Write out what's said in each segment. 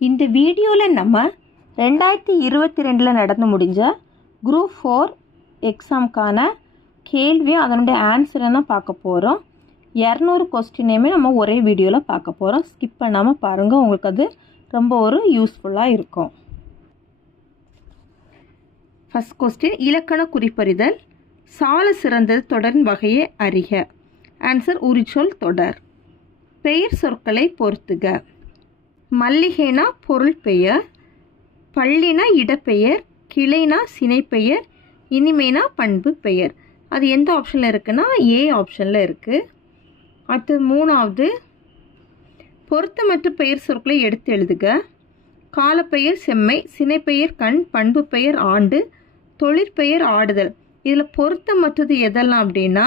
இந்த வீடியோவில் நம்ம 2022 நடந்து முடிஞ்ச குரூப் 4 எக்ஸாமுக்கான கேள்வி அதனுடைய ஆன்சரை தான் பார்க்க போகிறோம். 200 கொஸ்டினையுமே நம்ம ஒரே வீடியோவில் பார்க்க போகிறோம். ஸ்கிப் பண்ணாமல் பாருங்கள், உங்களுக்கு அது ரொம்ப ஒரு யூஸ்ஃபுல்லாக இருக்கும். ஃபஸ்ட் கொஸ்டின், இலக்கண குறிப்பறிதல். சால சிறந்தது தொடரின் வகையை அறிக. ஆன்சர் உரிச்சொல் தொடர். பெயர் சொற்களை பொறுத்துக. மல்லிகைனா பொருள் பெயர், பள்ளினா இடப்பெயர், கிளைனா சினைப்பெயர், இனிமைனா பண்பு பெயர். அது எந்த ஆப்ஷனில் இருக்குன்னா ஏ ஆப்ஷனில் இருக்குது. அடுத்து மூணாவது, பொருத்தமற்ற பெயர் சொற்களை எடுத்து எழுதுக. காலப்பெயர் செம்மை, சினைப்பெயர் கண், பண்பு பெயர் ஆண்டு, தொழிற்பெயர் ஆடுதல். இதில் பொருத்தமற்றது எதெல்லாம் அப்படின்னா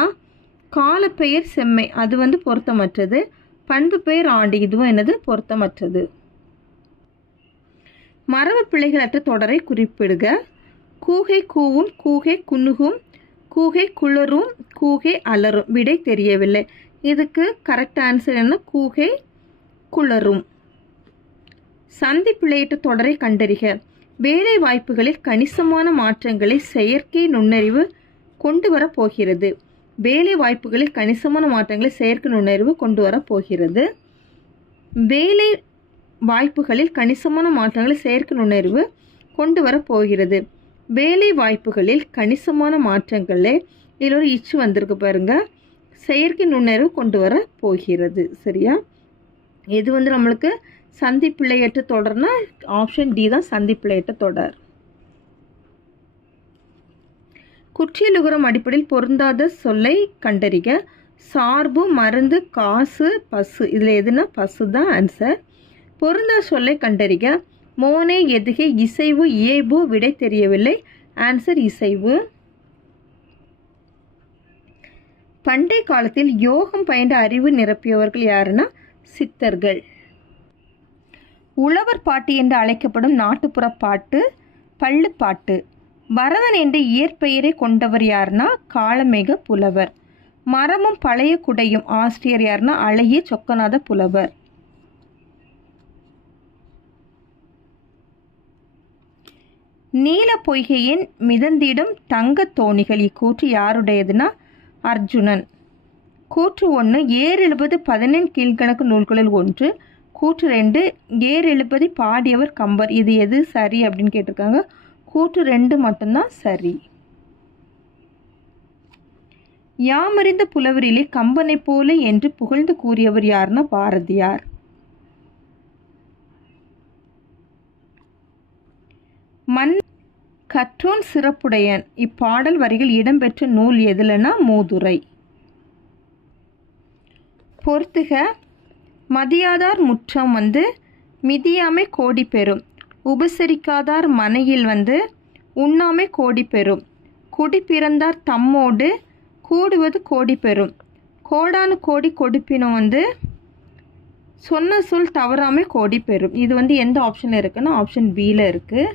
காலப்பெயர் செம்மை, அது பொருத்தமற்றது. பண்பு பெயர் ஆண்டு, இதுவும் என்னது பொருத்தமற்றது. மரபு பிழைகளற்ற தொடரை குறிப்பிடுக. கூகை கூவும், கூகை குணுகும், கூகை குளரும், கூகை அலரும். விடை தெரியவில்லை. இதுக்கு கரெக்ட் ஆன்சர் என்ன? கூகை குளரும். சந்தி பிழையற்ற தொடரை கண்டறிக. வேலை வாய்ப்புகளில் கணிசமான மாற்றங்களை செயற்கை நுண்ணறிவு கொண்டு வரப் போகிறது. வேலை வாய்ப்புகளில் கணிசமான மாற்றங்களை செயற்கை நுண்ணறிவு கொண்டு வரப் போகிறது. வேலை வாய்ப்புகளில் கணிசமான மாற்றங்களை செயற்கை நுண்ணறிவு கொண்டு வரப் போகிறது. வேலை வாய்ப்புகளில் கணிசமான மாற்றங்களே, இதில் ஒரு இச்சு வந்திருக்கு பாருங்க, செயற்கை நுண்ணறிவு கொண்டு வர போகிறது. சரியா? இது நம்மளுக்கு சந்திப்பிழையற்ற தொடர்னா ஆப்ஷன் டி தான் சந்திப்பிழையற்ற தொடர். குற்றியலுகரம் அடிப்படையில் பொருந்தாத சொல்லை கண்டறிக. சார்பு, மருந்து, காசு, பசு. இதில் எதுனா பசு தான் ஆன்சர். பொருந்தா சொல்லை கண்டறிக. மோனே, எதுகை, இசைவு, இயைபு. விடை தெரியவில்லை. ஆன்சர் இசைவு. பண்டைய காலத்தில் யோகம் பயின்ற அறிவு நிரப்பியவர்கள் யாருன்னா சித்தர்கள். உழவர் பாட்டு என்று அழைக்கப்படும் நாட்டுப்புற பாட்டு பள்ளுப்பாட்டு. பரதன் என்ற இயற்பெயரை கொண்டவர் யாருன்னா காளமேக புலவர். மரமும் பழைய குடையும் ஆசிரியர் யாருன்னா அழகிய சொக்கநாத புலவர். நீல பொய்கையின் மிதந்திடும் தங்க தோணிகள். இக்கூற்று யாருடையதுன்னா அர்ஜுனன். கூற்று 1, ஏர் எழுபது 14 கீழ்கணக்கு நூல்களில் ஒன்று. கூற்று 2, ஏர் எழுபதை பாடியவர் கம்பர். இது எது சரி அப்படின்னு கேட்டிருக்காங்க. கூற்று 2 மட்டும்தான் சரி. யாமறிந்த புலவரிலே கம்பனை போல என்று புகழ்ந்து கூறியவர் யாருன்னா பாரதியார். மண் கற்றோன் சிறப்புடையன். இப்பாடல் வரிகள் இடம்பெற்ற நூல் எதுலன்னா மூதுரை. பொறுத்துக. மதியாதார் முற்றம் மிதியாமை கோடி பெறும். உபசரிக்காதார் மனையில் உண்ணாமை கோடி பெறும். குடி பிறந்தார் தம்மோடு கூடுவது கோடி பெறும். கோடானு கோடி கொடுப்பினும் சொன்ன சொல் தவறாமை கோடி பெறும். இது எந்த ஆப்ஷனில் இருக்குன்னா ஆப்ஷன் பியில் இருக்குது.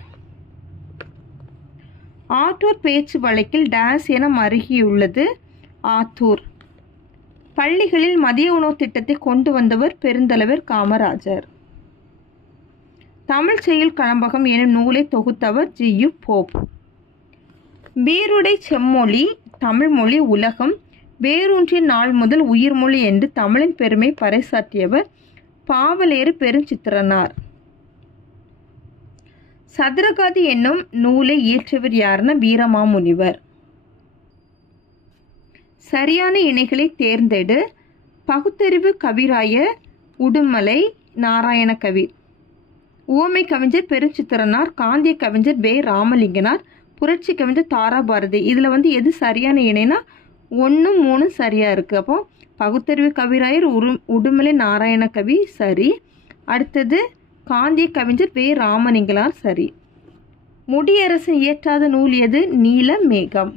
ஆத்தூர் பேச்சு வழக்கில் டேஸ் என மருகியுள்ளது ஆத்தூர். பள்ளிகளில் மதிய உணவு திட்டத்தை கொண்டு வந்தவர் பெருந்தலைவர் காமராஜர். தமிழ் செய்யுள் கலம்பகம் எனும் நூலை தொகுத்தவர் ஜி.யு. போப். வேருடை செம்மொழி தமிழ்மொழி உலகம் வேரூன்றிய நாள் முதல் உயிர்மொழி என்று தமிழின் பெருமை பறைசாற்றியவர் பாவலேறு பெருஞ்சித்திரனார். சதுரகாதி என்னும் நூலை இயற்றியவர் யாருன்னா வீரமாமுனிவர். சரியான இணைகளை தேர்ந்தெடு. பகுத்தறிவு கவிராய உடுமலை நாராயண கவி. உவமை கவிஞர் பெருஞ்சித்திரனார். காந்திய கவிஞர் வே. ராமலிங்கனார். புரட்சி கவிஞர் தாராபாரதி. இதில் எது சரியான இணைனா 1, 3 சரியாக இருக்குது. அப்போ பகுத்தறிவு கவிராயர் உடுமலை நாராயண கவி சரி. அடுத்தது காந்திய கவிஞர் வே. ராமலிங்கனார் சரி. முடியரசன் இயற்றாத நூல் எது? நீல மேகம்.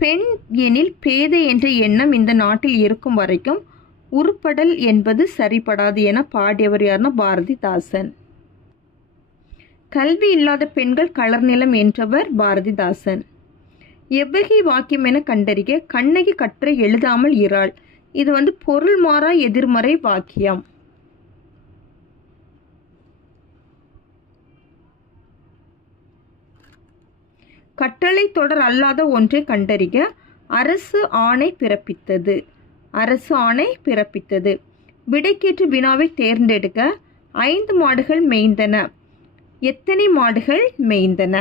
பெண் எனில் பேதை என்ற எண்ணம் இந்த நாட்டில் இருக்கும் வரைக்கும் உருப்படல் என்பது சரிபடாது என பாடியவர் யாருன்னா பாரதிதாசன். கல்வி இல்லாத பெண்கள் கலர் நிலம் என்றவர் பாரதிதாசன். எவ்வகை வாக்கியம் என கண்டறிக. கண்ணகி கற்ற எழுதாமல் இராள். இது பொருள் மாறா எதிர்மறை வாக்கியம். கட்டளை தொடர் அல்லாத ஒன்றை கண்டறிக. அரசு ஆணை பிறப்பித்தது. அரசு ஆணை பிறப்பித்தது. விடைக்கேற்று வினாவை தேர்ந்தெடுக்க. 5 மாடுகள் மேய்ந்தன. எத்தனை மாடுகள் மேய்ந்தன?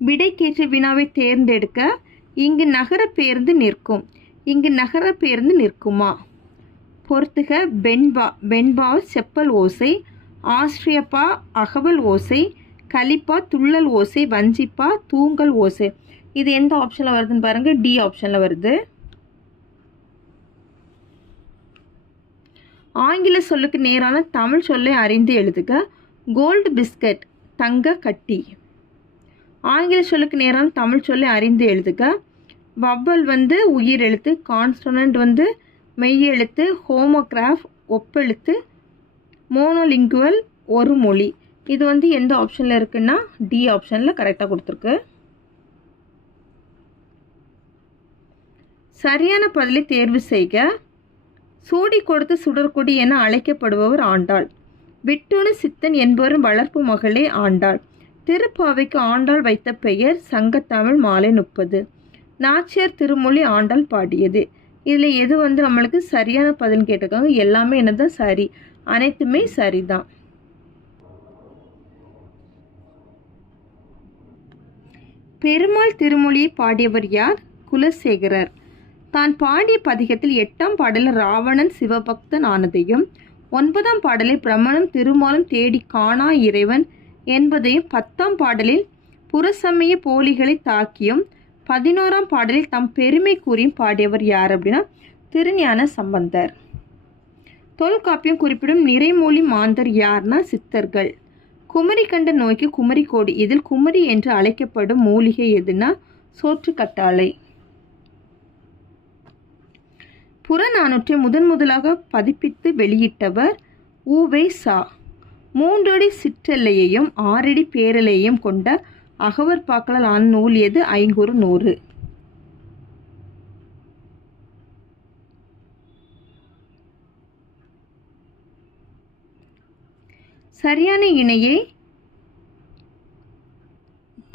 விடைக்கேற்று வினாவை தேர்ந்தெடுக்க. இங்கு நகர பேருந்து நிற்கும். இங்கு நகர பேருந்து நிற்குமா? பொறுத்துக. பென்பா. பென்பா செப்பல் ஓசை. ஆஸ்ட்ரியப்பா அகவல் ஓசை. கலிப்பா துள்ளல் ஓசை. வஞ்சிப்பா தூங்கல் ஓசை. இது எந்த ஆப்ஷனில் வருதுன்னு பாருங்கள். டி ஆப்ஷனில் வருது. ஆங்கில சொல்லுக்கு நேரான தமிழ் சொல்லை அறிந்து எழுதுக. கோல்டு பிஸ்கட் தங்க கட்டி. ஆங்கில சொல்லுக்கு நேரான தமிழ் சொல்லை அறிந்து எழுதுக. வவ்வல் உயிர் எழுத்து. கான்சனன்ட் மெய் எழுத்து. ஹோமோகிராஃப் ஒப்பெழுத்து. மோனோலிங்குவல் ஒரு மொழி. இது எந்த ஆப்ஷனில் இருக்குன்னா டி ஆப்ஷனில் கரெக்டாக கொடுத்துருக்கு. சரியான பதிலை தேர்வு செய்க. சூடி கொடுத்து சுடர்கொடி என அழைக்கப்படுபவர் ஆண்டாள். விட்டுணு சித்தன் என்பவரின் வளர்ப்பு மகளே ஆண்டாள். திருப்பாவைக்கு ஆண்டாள் வைத்த பெயர் சங்கத்தமிழ் மாலை 30. நாச்சியார் திருமொழி ஆண்டாள் பாடியது. இதில் எது நம்மளுக்கு சரியான பதில் கேட்டிருக்காங்க? எல்லாமே என்னதான் சரி, அனைத்துமே சரிதான். பெருமாள் திருமொழியை பாடியவர் யார்? குலசேகரர். தான் பாடிய பதிகத்தில் 8ஆம் பாடலில் ராவணன் சிவபக்தன் ஆனதையும் 9ஆம் பாடலில் பிரம்மனும் திருமாலும் தேடி காணா இறைவன் என்பதையும் 10ஆம் பாடலில் புறசமய போலிகளை தாக்கியும் 11ஆம் பாடலில் தம் பெருமை கூறியும் பாடியவர் யார் அப்படின்னா திருஞான சம்பந்தர். தொல்காப்பியம் குறிப்பிடும் நிறைமொழி மாந்தர் யார்னா சித்தர்கள். குமரி கண்ட நோய்க்கு குமரி கோடி. இதில் குமரி என்று அழைக்கப்படும் மூலிகை எதுனா சோற்றுக்கத்தாழை. புறநானூற்றை முதலாக பதிப்பித்து வெளியிட்டவர் உ.வே. சா. 3 அடி சிற்றெல்லையையும் 6 அடி பேரலையையும் கொண்ட அகவற்பாக்களால் ஆன நூல் எது? ஐங்குறு நூறு. சரியான இணையை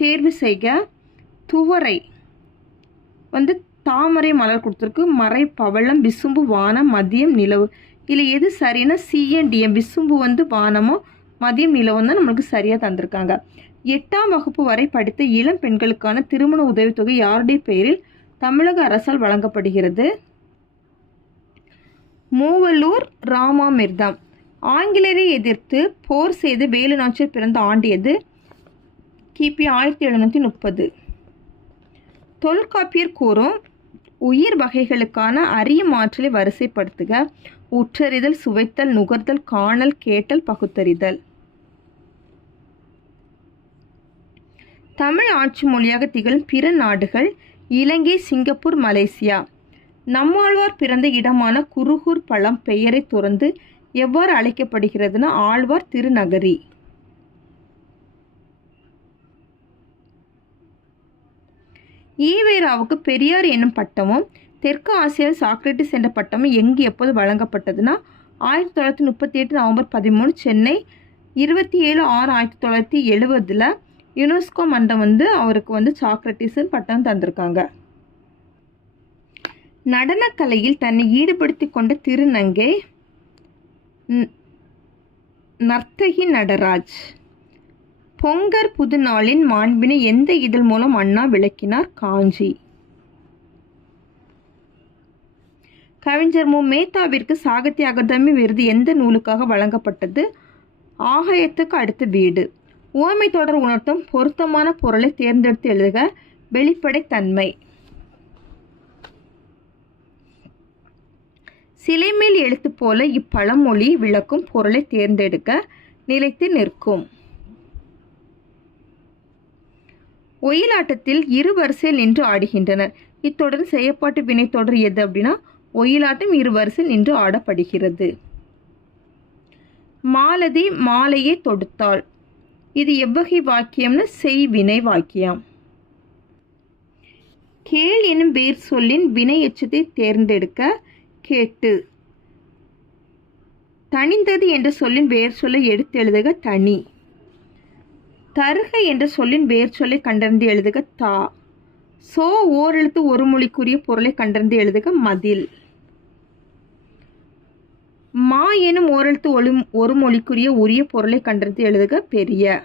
தேர்வு செய்க. துவரை தாமரை மலர் கொடுத்துருக்கு. மறை பவளம் விசும்பு வானம் மதியம் நிலவு. இதில் எது சரின்னா சிஎன்டிஎம். விசும்பு வானமோ மதியம் நிலவும் தான் நம்மளுக்கு சரியாக தந்திருக்காங்க. 8ஆம் வகுப்பு வரை படித்த இளம் பெண்களுக்கான திருமண உதவித்தொகை யாருடைய பெயரில் தமிழக அரசால் வழங்கப்படுகிறது? மூவலூர் ராமாமிர்தம். ஆங்கிலேயரை எதிர்த்து போர் செய்து வேலு நாச்சியார் பிறந்த ஆண்டு எது? கிபி 1730. தொல்காப்பியர் கூறும் உயிர் வகைகளுக்கான அரிய மாற்றலை வரிசைப்படுத்துக. உற்றறிதல், சுவைத்தல், நுகர்தல், காணல், கேட்டல், பகுத்தறிதல். தமிழ் ஆட்சி மொழியாக திகழும் பிற நாடுகள் இலங்கை, சிங்கப்பூர், மலேசியா. நம்மாழ்வார் பிறந்த இடமான குருகூர் பழம் பெயரை துறந்து எவ்வாறு அழைக்கப்படுகிறதுனா ஆழ்வார் திருநகரி. ஈவேராவுக்கு பெரியார் என்னும் பட்டமும் தெற்கு ஆசியாவில் சாக்ரட்டிஸ் என்ற பட்டமும் எங்கு எப்போது வழங்கப்பட்டதுன்னா 1938 நவம்பர் 13 சென்னை 27/6/1970 யுனெஸ்கோ மன்றம் அவருக்கு சாக்ரட்டிஸ் பட்டம் தந்திருக்காங்க. நடனக்கலையில் தன்னை ஈடுபடுத்தி கொண்ட திருநங்கை நர்த்தகி நடராஜ். பொங்கர் புதுநாளின் மாண்பினை எந்த இதழ் மூலம் அண்ணா விளக்கினார்? காஞ்சி. கவிஞர் மு. மேத்தாவிற்கு சாகித்ய அகாதமி விருது எந்த நூலுக்காக வழங்கப்பட்டது? ஆகாயத்துக்கு அடுத்த வீடு. உவமை தொடர் உணர்த்தும் பொருத்தமான பொருளை தேர்ந்தெடுத்து எழுதுக. வெளிப்படைத்தன்மை. சிலைமேல் எழுத்து போல இப்பழமொழி விளக்கும் பொருளை தேர்ந்தெடுக்க. நிலைத்து நிற்கும். ஒயிலாட்டத்தில் 2 வரிசையில் நின்று ஆடுகின்றனர். இத்தொடரில் செயற்பாட்டு வினை தொடர் எது அப்படின்னா ஒயிலாட்டம் 2 வரிசையில் நின்று ஆடப்படுகிறது. மாலதி மாலையை தொடுத்தாள். இது எவ்வகை வாக்கியம்னு செய்வினை வாக்கியம். கேள் எனும் வேர் சொல்லின் வினை எச்சத்தை தேர்ந்தெடுக்க. கேட்டு. தனிந்தது என்ற சொல்லின் வேர் சொல்லை எடுத்து எழுதுக. தனி. தருக என்ற சொல்லின் வேர் சொல்லை கண்டறிந்து எழுதுக தா. சோ ஓரெழுத்து ஒரு மொழிக்குரிய பொருளை கண்டறிந்து எழுதுக மதில். மா எனும் ஓரெழுத்து ஒரு மொழிக்குரிய உரிய பொருளை கண்டறிந்து எழுதுக பெரிய.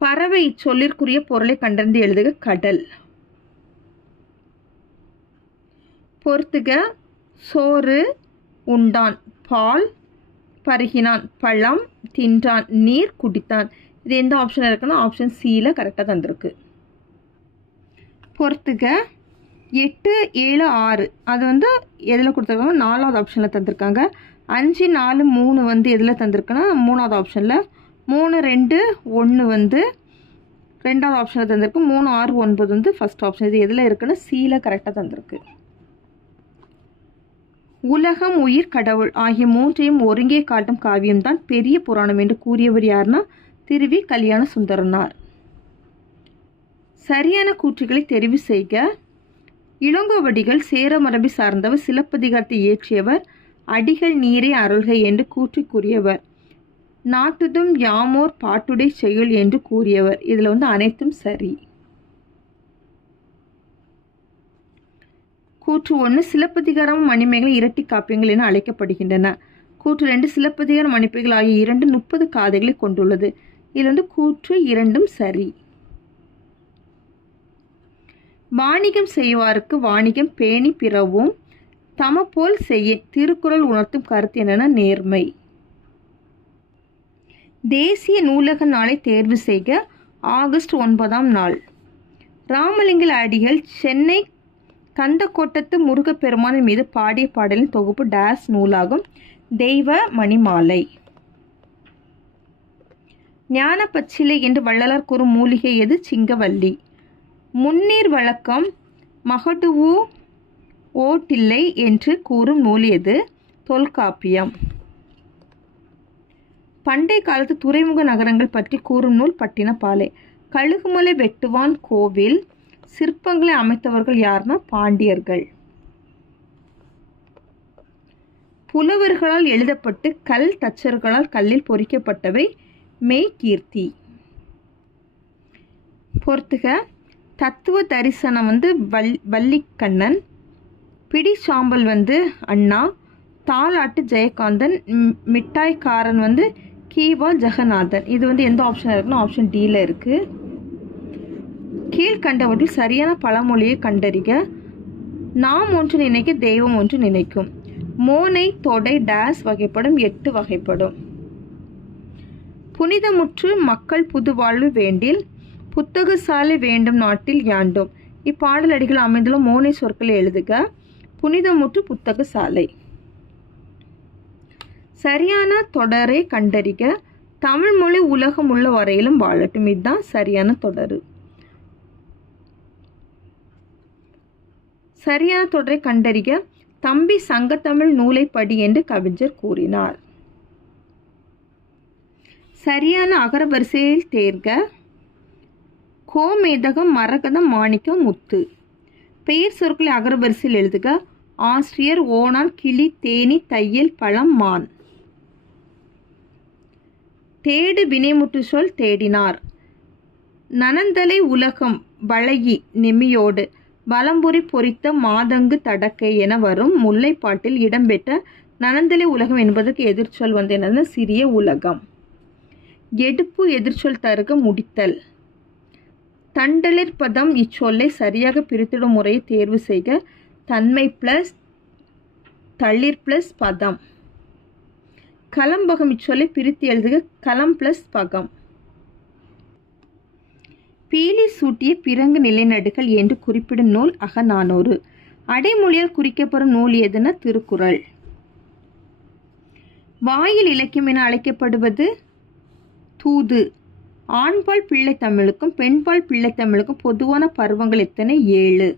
பறவை இச்சொல்லிற்குரிய பொருளை கண்டறிந்து எழுதுக கடல். பொறுத்துக சோறு உண்டான் பால், பருகினான் பழம், தின்றான் நீர், குடித்தான். இது எந்த ஆப்ஷன் இருக்குன்னா ஆப்ஷன் சியில் கரெக்டாக தந்திருக்கு. பொறுத்துக 8, 7, 6 அது வந்து எதில் கொடுத்துருக்காங்க? 4வது ஆப்ஷனில் தந்திருக்காங்க. 5, 4, 3 வந்து எதில் தந்திருக்குன்னா 3வது ஆப்ஷனில். 3, 2, 1 வந்து 2வது ஆப்ஷனில் தந்திருக்கு. 3, 6, 9 வந்து ஃபஸ்ட் ஆப்ஷன். இது எதில் இருக்குன்னா சியில் கரெக்டாக தந்திருக்கு. உலகம், உயிர், கடவுள் ஆகிய மூன்றையும் ஒருங்கே காட்டும் காவியம்தான் பெரிய புராணம் என்று கூறியவர் யாருன்னா திருவி கல்யாண சுந்தரனார். சரியான கூற்றுகளை தெரிவு செய்க. இளங்கோவடிகள் சேர மரபை சார்ந்தவர், சிலப்பதிகாரத்தை இயற்றியவர், அடிகள் நீரை அருள்க என்று கூற்றி கூறியவர், நாட்டுதும் யாமோர் பாட்டுடை செயல் என்று கூறியவர். இதில் வந்து அனைத்தும் சரி. கூற்று 1 சிலப்பதிகாரம் மணிமேகலை இரட்டி காப்பியங்கள் என அழைக்கப்படுகின்றன. கூற்று 2 சிலப்பதிகாரம் மணிமேகலை ஆகிய 2 30 காதைகளை கொண்டுள்ளது. இதில் வந்து கூற்று 2ம் சரி. வாணிகம் செய்வாருக்கு வாணிகம் பேணி பிறவும் தமபோல் செய்ய திருக்குறள் உணர்த்தும் கருத்து என்னென்ன? நேர்மை. தேசிய நூலக நாளை தேர்வு செய்க. ஆகஸ்ட் 9ஆம் நாள். ராமலிங்க அடிகள் சென்னை கந்தக்கோட்டத்து முருகப்பெருமானின் மீது பாடிய பாடலின் தொகுப்பு டேஸ் நூலாகும். தெய்வ மணிமாலை. ஞான பச்சிலை என்று வள்ளலார் கூறும் மூலிகை எது? சிங்கவல்லி. முன்னீர் வழக்கம் மகடுவு ஓட்டில்லை என்று கூறும் நூல் எது? தொல்காப்பியம். பண்டை காலத்து துறைமுக நகரங்கள் பற்றி கூறும் நூல் பட்டினப்பாலை. கழுகுமலை வெட்டுவான் கோவில் சிற்பங்களை அமைத்தவர்கள் யார்னா பாண்டியர்கள். புலவர்களால் எழுதப்பட்டு கல் தச்சர்களால் கல்லில் பொறிக்கப்பட்டவை மெய்கீர்த்தி. பொறுத்துக தத்துவ தரிசனம் வந்து வள்ளிக்கண்ணன், பிடி சாம்பல் வந்து அண்ணா, தாலாட்டு ஜெயகாந்தன், மிட்டாய்க்காரன் வந்து கீவா ஜெகநாதன். இது வந்து எந்த ஆப்ஷன் இருக்குன்னா ஆப்ஷன் டியில் இருக்குது. கீழ்கண்டவற்றில் சரியான பழமொழியை கண்டறிக. நாம் ஒன்று நினைக்க தெய்வம் ஒன்று நினைக்கும். மோனை தொடை டேஸ் வகைப்படும் 8 வகைப்படும். புனிதமுற்று மக்கள் புது வாழ்வு வேண்டில் புத்தக சாலை வேண்டும் நாட்டில் யாண்டும். இப்பாடலடிகள் அமைந்துள்ள மோனை சொற்களை எழுதுக. புனிதமுற்று புத்தக சாலை. சரியான தொடரை கண்டறிக. தமிழ் மொழி உலகம் உள்ள வரையிலும் வாழட்டும். இதுதான் சரியான தொடர். சரியான தொடரை கண்டறிக. தம்பி சங்கத்தமிழ் நூலை படி என்று கவிஞர் கூறினார். சரியான அகரவரிசையில் தேர்க. கோமேதகம், மரகதம், மாணிக்கம், முத்து. பெயர் சொற்களை அகரவரிசையில் எழுதுக. ஆசிரியர், ஓணான், கிளி, தேனி, தையல், பழம், மான். தேடு வினைமுற்று சொல் தேடினார். நனந்தலை உலகம் வளையி நெமியோடு வலம்புரி பொறித்த மாதங்கு தடக்கை என வரும் முல்லைப்பாட்டில் இடம்பெற்ற நனந்தலை உலகம் என்பதற்கு எதிர்ச்சொல் வந்து என்னது? சிறிய உலகம். எடுப்பு எதிர்ச்சொல் தருக முடித்தல். தண்டலிற் பதம் இச்சொல்லை சரியாக பிரித்திடும் முறையை தேர்வு செய்க. தன்மை பிளஸ் தளிர் பிளஸ் பதம். கலம்பகம் இச்சொல்லை பிரித்து எழுதுக. களம் பிளஸ் பகம். பீலி சூட்டிய பிறங்கு நிலைநடுகள் என்று குறிப்பிடும் நூல் அகநானூறு. அடைமொழியால் குறிக்கப்படும் நூல் எதுனா திருக்குறள். வாயில் இலக்கியம் என அழைக்கப்படுவது தூது. ஆண்பால் பிள்ளை தமிழுக்கும் பெண்பால் பிள்ளை தமிழுக்கும் பொதுவான பருவங்கள் எத்தனை? 7.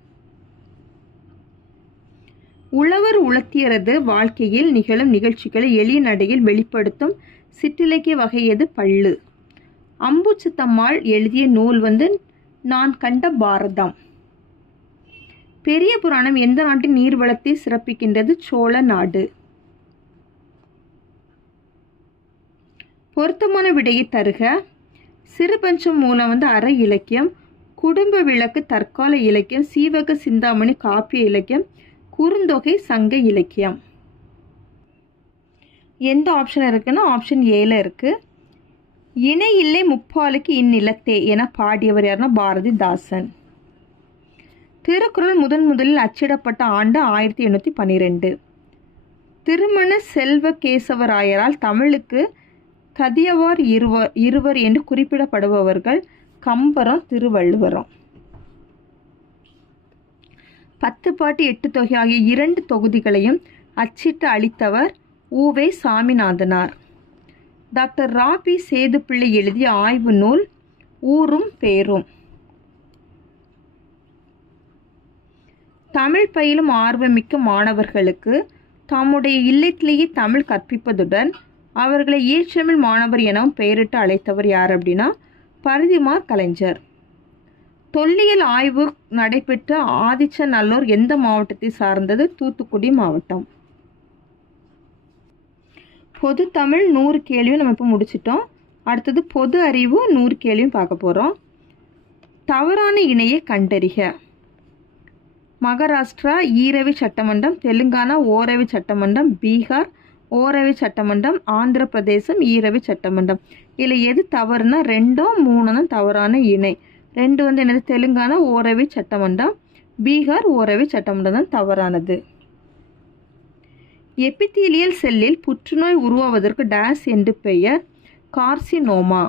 உழவர் உலர்த்தியரது வாழ்க்கையில் நிகழும் நிகழ்ச்சிகளை எளிய நடையில் வெளிப்படுத்தும் சிற்றிலக்கிய வகை எது? பள்ளு. அம்புச்சத்தம்மாள் எழுதிய நூல் வந்து நான் கண்ட பாரதம். பெரிய புராணம் எந்த நாட்டின் நீர்வளத்தை சிறப்பிக்கின்றது? சோழ நாடு. பொருத்தமான விடையை தருக. சிறுபஞ்சம் மூலம் வந்து அற இலக்கியம், குடும்ப விளக்கு தற்கால இலக்கியம், சீவக சிந்தாமணி காப்பிய இலக்கியம், குறுந்தொகை சங்க இலக்கியம். எந்த ஆப்ஷன் இருக்குன்னா ஆப்ஷன் ஏல இருக்கு. இணை இல்லை முப்பாலுக்கு இந்நிலத்தே என பாடியவர் யாருன்னா பாரதிதாசன். திருக்குறள் முதலில் அச்சிடப்பட்ட ஆண்டு 1812. திருமண செல்வ கேசவராயரால் தமிழுக்கு கதியவார் இருவர் என்று குறிப்பிடப்படுபவர்கள் கம்பரும் திருவள்ளுவரும். 10 பாட்டு 8 தொகை ஆகிய 2 தொகுதிகளையும் அச்சிட்டு அளித்தவர் உவே சாமிநாதனார். டாக்டர் ராபி சேதுப்பிள்ளை எழுதிய ஆய்வு நூல் ஊரும் பேரும். தமிழ் பயிலும் ஆர்வமிக்க மாணவர்களுக்கு தம்முடைய இல்லத்திலேயே தமிழ் கற்பிப்பதுடன் அவர்களை ஈழத்தமிழ் மாணவர் எனவும் பெயரிட்டு அழைத்தவர் யார் அப்படின்னா பரிதிமார் கலைஞர். தொல்லியல் ஆய்வு நடைபெற்ற ஆதிச்சநல்லூர் எந்த மாவட்டத்தை சார்ந்தது? தூத்துக்குடி மாவட்டம். பொது தமிழ் 100 கேள்வியும் நம்ம இப்போ முடிச்சிட்டோம். அடுத்தது பொது அறிவு 100 கேள்வியும் பார்க்க போகிறோம். தவறான இணையை கண்டறிக. மகாராஷ்டிரா ஈரவி சட்டமன்றம், தெலுங்கானா ஓரவி சட்டமன்றம், பீகார் ஓரவி சட்டமன்றம், ஆந்திர பிரதேசம் ஈரவி சட்டமன்றம். இதில் எது தவறுனா 2ம் 3ம் தான் தவறான இணை. 2 வந்து என்னது? தெலுங்கானா ஓரவி சட்டமன்றம், பீகார் ஓரவி சட்டமன்றம் தான் தவறானது. எபித்தீலியல் செல்லில் புற்றுநோய் உருவாவதற்கு டேஸ் என்று பெயர்? கார்சினோமா.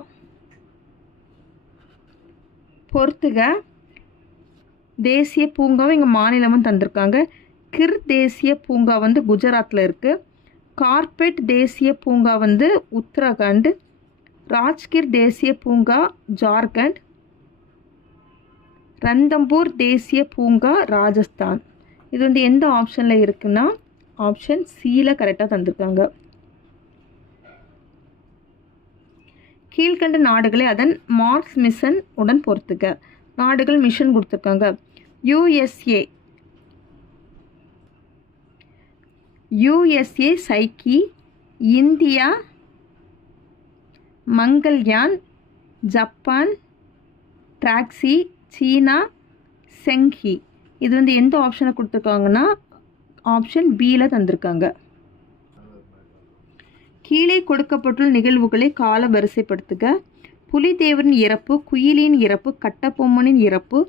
பொறுத்துக. தேசிய பூங்காவும் இங்கே மாநிலமும் தந்திருக்காங்க. கிர் தேசிய பூங்கா வந்து குஜராத்தில் இருக்குது. கார்பெட் தேசிய பூங்கா வந்து உத்தரகாண்ட். ராஜ்கிர் தேசிய பூங்கா ஜார்க்கண்ட். ரந்தம்பூர் தேசிய பூங்கா ராஜஸ்தான். இது வந்து எந்த ஆப்ஷனில் இருக்குன்னா ஆப்ஷன் சியில் கரெக்டாக தந்திருக்காங்க. கீழ்கண்ட நாடுகளை அதன் மார்ஸ் மிஷன் உடன் பொறுத்துக்க. நாடுகள் மிஷன் கொடுத்துருக்காங்க. யுஎஸ்ஏ சைக்கி, இந்தியா மங்கள்யான், ஜப்பான் ட்ராக்ஸி, சீனா செங்கி. இது வந்து எந்த ஆப்ஷனை கொடுத்துருக்காங்கன்னா ஆப்ஷன் பியில் தந்திருக்காங்க. கீழே கொடுக்கப்பட்டுள்ள நிகழ்வுகளை கால வரிசைப்படுத்துக. புலிதேவரின் இறப்பு, குயிலின் இறப்பு, கட்டபொம்மனின் இறப்பு,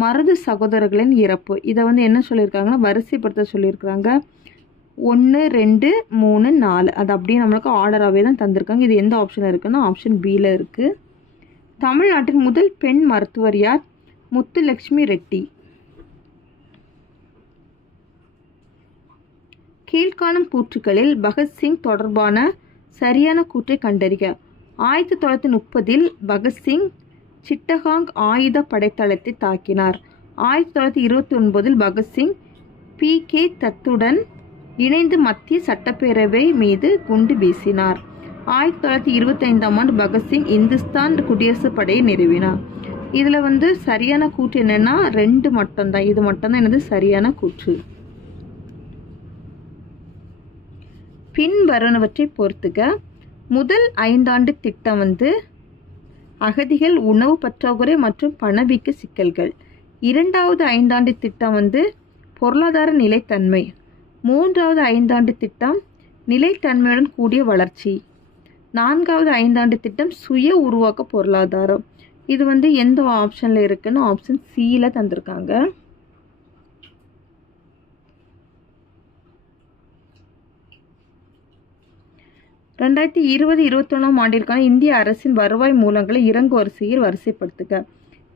மருது சகோதரர்களின் இறப்பு. இதை வந்து என்ன சொல்லியிருக்காங்கன்னா வரிசைப்படுத்த சொல்லியிருக்கிறாங்க. 1 2 3 4 அது அப்படியே நம்மளுக்கு ஆர்டராகவே தான் தந்திருக்காங்க. இது எந்த ஆப்ஷன் இருக்குன்னா ஆப்ஷன் பியில் இருக்குது. தமிழ்நாட்டின் முதல் பெண் மருத்துவர் யார்? முத்துலட்சுமி ரெட்டி. கீழ்காணும் கூற்றுகளில் பகத்சிங் தொடர்பான சரியான கூற்றை கண்டறிக. 1930 பகத்சிங் சிட்டகாங் ஆயுத படைத்தளத்தை தாக்கினார். 1929 பகத்சிங் PK தத்துடன் இணைந்து மத்திய சட்டப்பேரவை மீது குண்டு வீசினார். 1925ஆம் ஆண்டு பகத்சிங் இந்துஸ்தான் குடியரசுப் படையை நிறுவினார். இதில் வந்து சரியான கூற்று என்னென்னா 2 மட்டும்தான். இது மட்டும்தான் எனது சரியான கூற்று. பின்வருவனவற்றை பொறுத்துக. முதல் 5 ஆண்டு திட்டம் வந்து அகதிகள், உணவு பற்றாக்குறை மற்றும் பணவீக்க சிக்கல்கள். 2வது 5 ஆண்டு திட்டம் வந்து பொருளாதார நிலைத்தன்மை. 3வது 5 ஆண்டு திட்டம் நிலைத்தன்மையுடன் கூடிய வளர்ச்சி. 4வது 5 ஆண்டு திட்டம் சுய உருவாக்க பொருளாதாரம். இது வந்து எந்த ஆப்ஷனில் இருக்குன்னு ஆப்ஷன் சியில் தந்திருக்காங்க. ரெண்டாயிரத்தி 20-21ஆம் ஆண்டிற்கான இந்திய அரசின் வருவாய் மூலங்களை இறங்கு வரிசையில் வரிசைப்படுத்துக.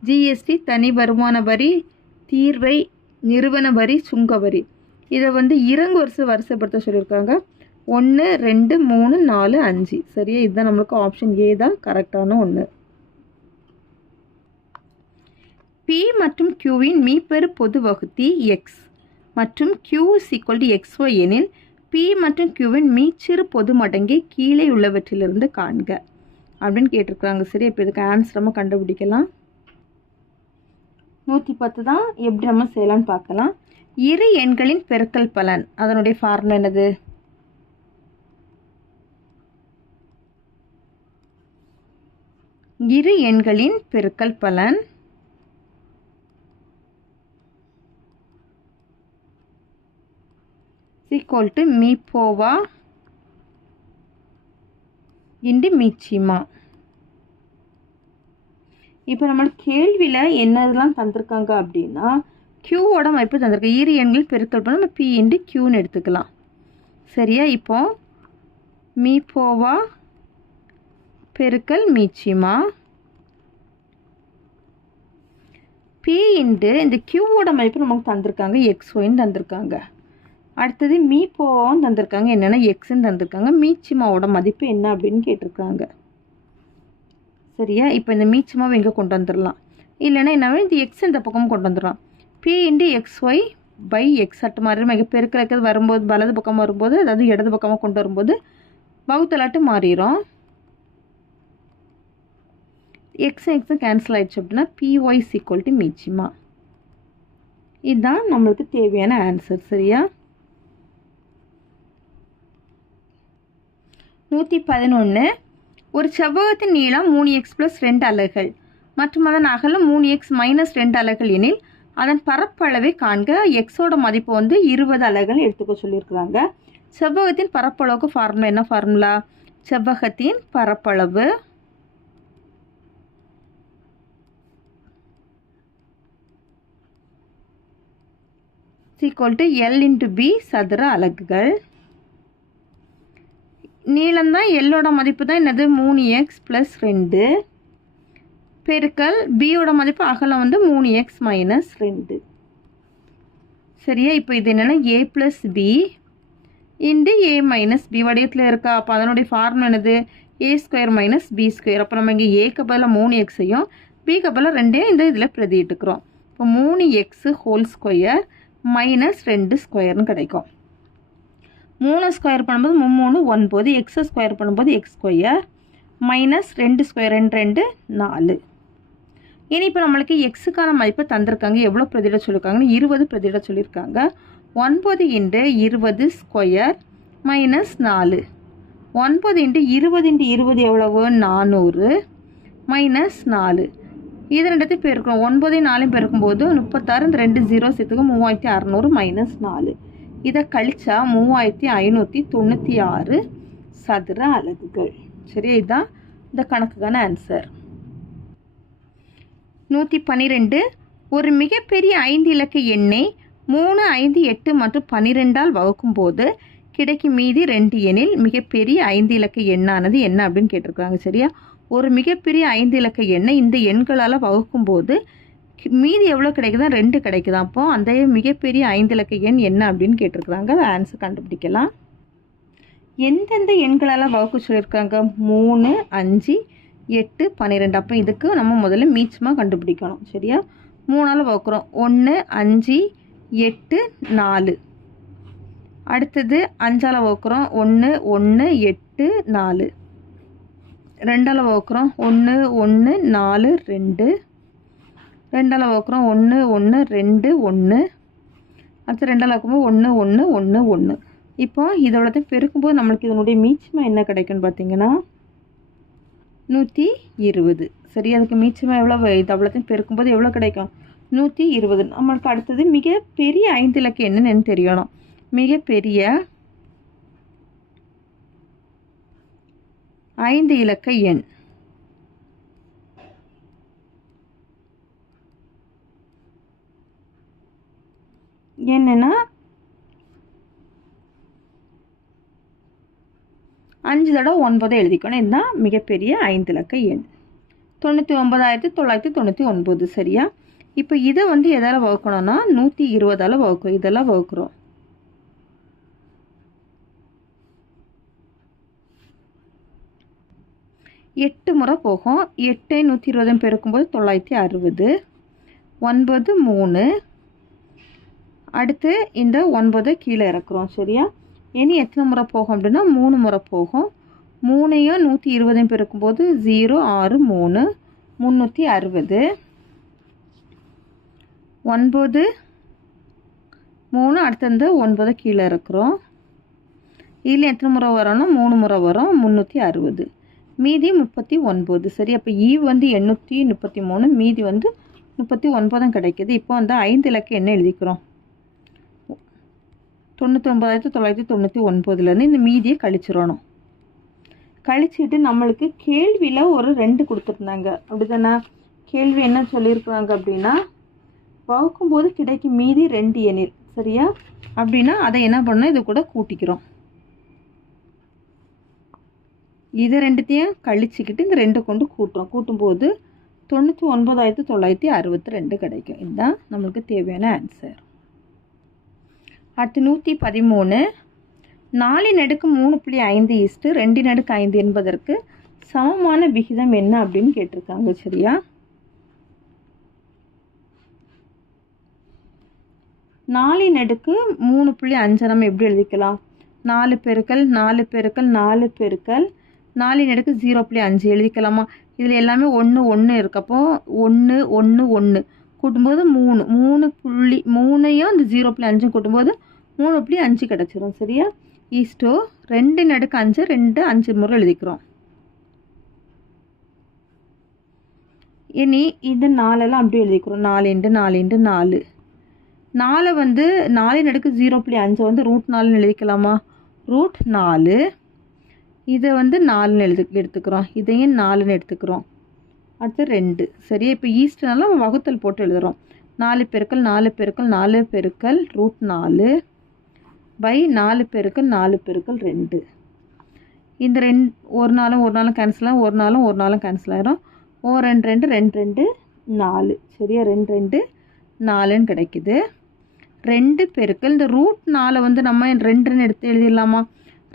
ஜிஎஸ்டி, தனி வருமான வரி, தீர்வை, நிறுவன வரி, சுங்க வரி. இதை வந்து இறங்கு வரிசைப்படுத்த சொல்லியிருக்காங்க. 1 2 3 4 5. சரியா? இதுதான் நம்மளுக்கு ஆப்ஷன் ஏ தான் கரெக்டான ஒன்று. P மற்றும் Qவின் மீப்பெரு பொது வகுத்தி X மற்றும் Q XY எனில் P மற்றும் Qவின் மீச்சிறு பொது மடங்கை கீழே உள்ளவற்றிலிருந்து காண்க அப்படின்னு கேட்டிருக்காங்க. சரி, இப்போ இதுக்கு ஆன்சர் நம்ம கண்டுபிடிக்கலாம். 110 தான். எப்படி நம்ம செய்யலாம்னு பார்க்கலாம். இரு எண்களின் பெருக்கல் பலன், அதனுடைய ஃபார்முலா என்னது? இரு எண்களின் பெருக்கல் பலன் equal to மீப்போவா இன்டு மீச்சிமா. இப்போ நம்ம கேள்வியில் என்னதெல்லாம் தந்திருக்காங்க அப்படின்னா க்யூவோட மதிப்பு தந்திருக்காங்க. இரு எண்கள் பெருக்கல் பண்ண நம்ம பி இன்டு க்யூன்னு எடுத்துக்கலாம். சரியா? இப்போ மீப்போவா பெருக்கல் மீச்சிமா பி இன்டு இந்த க்யூவோட மதிப்பு நமக்கு தந்திருக்காங்க எக்ஸ்ஒய்ன்னு தந்திருக்காங்க. அடுத்தது மீப்போவாவும் தந்திருக்காங்க என்னென்னா எக்ஸ்ன்னு தந்திருக்காங்க. மீச்சிமாவோட மதிப்பு என்ன அப்படின்னு கேட்டிருக்காங்க. சரியா? இப்போ இந்த மீச்சிமாவை எங்கே கொண்டு வந்துடலாம், இல்லைன்னா என்ன இந்த எக்ஸ் இந்த பக்கமும் கொண்டு வந்துடலாம். B into X Y by X அட்டு மாதிரி மிக பெருக்கிறது வரும்போது வலது பக்கம் வரும்போது, அதாவது இடது பக்கமாக கொண்டு வரும்போது வகுத்தலாட்டு மாறிடும். எக்ஸ் எக்ஸும் கேன்சல் ஆகிடுச்சு அப்படின்னா பிஒய் ஈக்குவல் டு மீச்சிமா. இதுதான் நம்மளுக்கு தேவையான ஆன்சர். சரியா? 111. ஒரு செவ்வகத்தின் நீளம் 3x + 2 அலகுகள் மற்றும் அதன் அகலம் 3x - 2 அலகுகள் எனில் அதன் பரப்பளவை காண்க. எக்ஸோட மதிப்பு 20 அலகுகள் எடுத்துக்க சொல்லியிருக்கிறாங்க. செவ்வகத்தின் பரப்பளவுக்கு ஃபார்முலா என்ன ஃபார்முலா? செவ்வகத்தின் பரப்பளவு ஈக்குவல் டு L × B சதுர அலகுகள். நீளம் தான் எல்லோட மதிப்பு தான் என்னது 3x + 2 பெருக்கல் பியோட மதிப்பு அகலம் 3x - 2. சரியா? இப்போ இது என்னென்னா a + b into a - b வடிவத்தில் இருக்கா. அப்போ அதனுடைய ஃபார்முலா என்னது? a² - b². அப்போ நம்ம இங்கே ஏக்கு பதிலாக 3xையும் பிக்கு பதிலாக 2ஐயும் இந்த இதில் பிரதிட்டுக்கிறோம். இப்போ 3x² - 2² கிடைக்கும். 3 ஸ்கொயர் பண்ணும்போது 3 9, எக்ஸ் ஸ்கொயர் பண்ணும்போது x² -2² 2 4. இனி இப்போ நம்மளுக்கு எக்ஸுக்கான மதிப்பு தந்திருக்காங்க. எவ்வளோ பிரதியிட சொல்லியிருக்காங்கன்னு 20 பிரதியிட சொல்லியிருக்காங்க. 9 × 20² - 4. 9 × 20 × 20 எவ்வளவு? 400 - 4. இது ரெண்டுத்தையும் பெருக்கணும். 9 4 பெருக்கும்போது 36. இந்த 2 0 சேர்த்துக்கு 3600 - 4. இதை கழிச்சா 3596 சதுர அலகுகள். சரியா? இதுதான் இந்த கணக்குக்கான ஆன்சர். 112. ஒரு மிகப்பெரிய 5 இலக்க எண்ணை 3, 5, 8 மற்றும் 12ஆல் வகுக்கும் போது கிடைக்கும் மீதி 2 எண்ணில் மிகப்பெரிய 5 இலக்க எண்ணானது என்ன அப்படின்னு கேட்டிருக்காங்க. சரியா? ஒரு மிகப்பெரிய 5 இலக்க எண்ணை இந்த எண்களால் வகுக்கும் போது மீதி எவ்வளோ கிடைக்குதா? 2 கிடைக்குதா. அப்போ அந்த மிகப்பெரிய 5 இலக்க எண் என்ன அப்படின்னு கேட்டிருக்கிறாங்க. அதை ஆன்சர் கண்டுபிடிக்கலாம். எந்தெந்த எண்களால் வகுக்க சொல்லியிருக்காங்க? 3, 5, 8, 12. அப்போ இதுக்கு நம்ம முதல்ல மீச்சமாக கண்டுபிடிக்கணும். சரியா? 3ஆல் வகுக்கிறோம். 1, 5, 8, 4. அடுத்தது 5ஆல் வகுக்கிறோம். 1, 1, 8, 4. 2ஆல் வகுக்கிறோம். 1, 1, 4, 2. 2ஆல் வகுக்கிறோம். 1, 1, 2, 1. அடுத்து 2ஆல் வகுக்கும்போது 1, 1, 1, 1. இப்போ இதோடத்தையும் பெருக்கும்போது நம்மளுக்கு இதனுடைய மீச்சமாக என்ன கிடைக்குன்னு பார்த்தீங்கன்னா 120. சரி? அதுக்கு மீச்சமாக எவ்வளோ? இது அவ்வளோத்தையும் பெருக்கும்போது எவ்வளோ கிடைக்கும்? 120. நம்மளுக்கு அடுத்தது மிகப்பெரிய 5 இலக்க என்னன்னு தெரியணும். மிகப்பெரிய 5 இலக்க எண் என்னன்னா 5 தடவை 9 எழுதிக்கணும். இதுதான் மிகப்பெரிய 5 இலக்க எண். 99,999. சரியா? இப்போ இதை எதால் வகுக்கணும்னா 120ஆல் வகுக்கிறோம். இதெல்லாம் வகுக்கிறோம். எட்டு முறை போகும். 8 120 பெருக்கும்போது 960. 9 3. அடுத்து இந்த 9 கீழே இறக்குறோம். சரியா? இனி எத்தனை முறை போகும் அப்படின்னா 3 முறை போகும். 3ஐயும் 120 பெருக்கும்போது 0 6 3 360. 9 3. அடுத்து இந்த 9 கீழே இறக்குறோம். இதில் எத்தனை முறை வரோம்னா 3 முறை வரும். 360. மீதி 39. சரி, அப்போ ஈ வந்து 833, மீதி வந்து 39 கிடைக்கிது. இப்போ வந்து 5 இலக்கம் என்ன எழுதிக்கிறோம்? 99,999 இந்த மீதியை கழிச்சிடணும். கழிச்சிட்டு நம்மளுக்கு கேள்வியில் ஒரு 2 கொடுத்துருந்தாங்க, அப்படி தானே? கேள்வி என்ன சொல்லியிருக்கிறாங்க அப்படின்னா, வகுக்கும்போது கிடைக்கும் மீதி 2 எண்ணில். சரியா? அப்படின்னா அதை என்ன பண்ணணும், இது கூட கூட்டிக்கிறோம். இது ரெண்டுத்தையும் கழிச்சிக்கிட்டு இந்த 2 கொண்டு கூட்டுறோம். கூட்டும்போது 99,962 கிடைக்கும். இதுதான் நம்மளுக்கு தேவையான ஆன்சர். அடுத்து 113. 4/3.5 2/5 என்பதற்கு சமமான விகிதம் என்ன அப்படின்னு கேட்டிருக்காங்க. சரியா? 4/3.5 நம்ம எப்படி எழுதிக்கலாம்? 4 பெருக்கல் 4 பெருக்கல் 4 பெருக்கல் 4/0.5 எழுதிக்கலாமா? இதில் எல்லாமே 1 1 இருக்கப்போ 1 1 1 கூட்டும்போது 3 இந்த 0.5 கூட்டும்போது 3.5 கிடச்சிரும். சரியா? ஈஸ்டோ 2/5 2 5 முறை எழுதிக்கிறோம். இனி இந்த 4 அப்படி எழுதிக்கிறோம். 4 × 4 × 4 4 வந்து 4/0.5 வந்து √4 எழுதிக்கலாமா? √4. இதை வந்து 4 எடுத்துக்கிறோம். இதையும் 4 எடுத்துக்கிறோம். அடுத்து 2. சரியா? இப்போ ஈஸ்ட்னால நம்ம வகுத்தல் போட்டு எழுதுகிறோம். 4 பெருக்கல் 4 பெருக்கல் 4 பெருக்கல் √4 பை 4 பெருக்கல் 4 பெருக்கல் 2. இந்த 2 ஒரு நாளும் கேன்சல் ஆகும், ஒரு நாளும் கேன்சல் ஆகிடும். 2 2 2 2 4. சரியா? 2 2 4ன்னு கிடைக்குது. 2 பெருக்கல் இந்த √4 வந்து நம்ம 2ன்னு எடுத்து எழுதிடலாமா?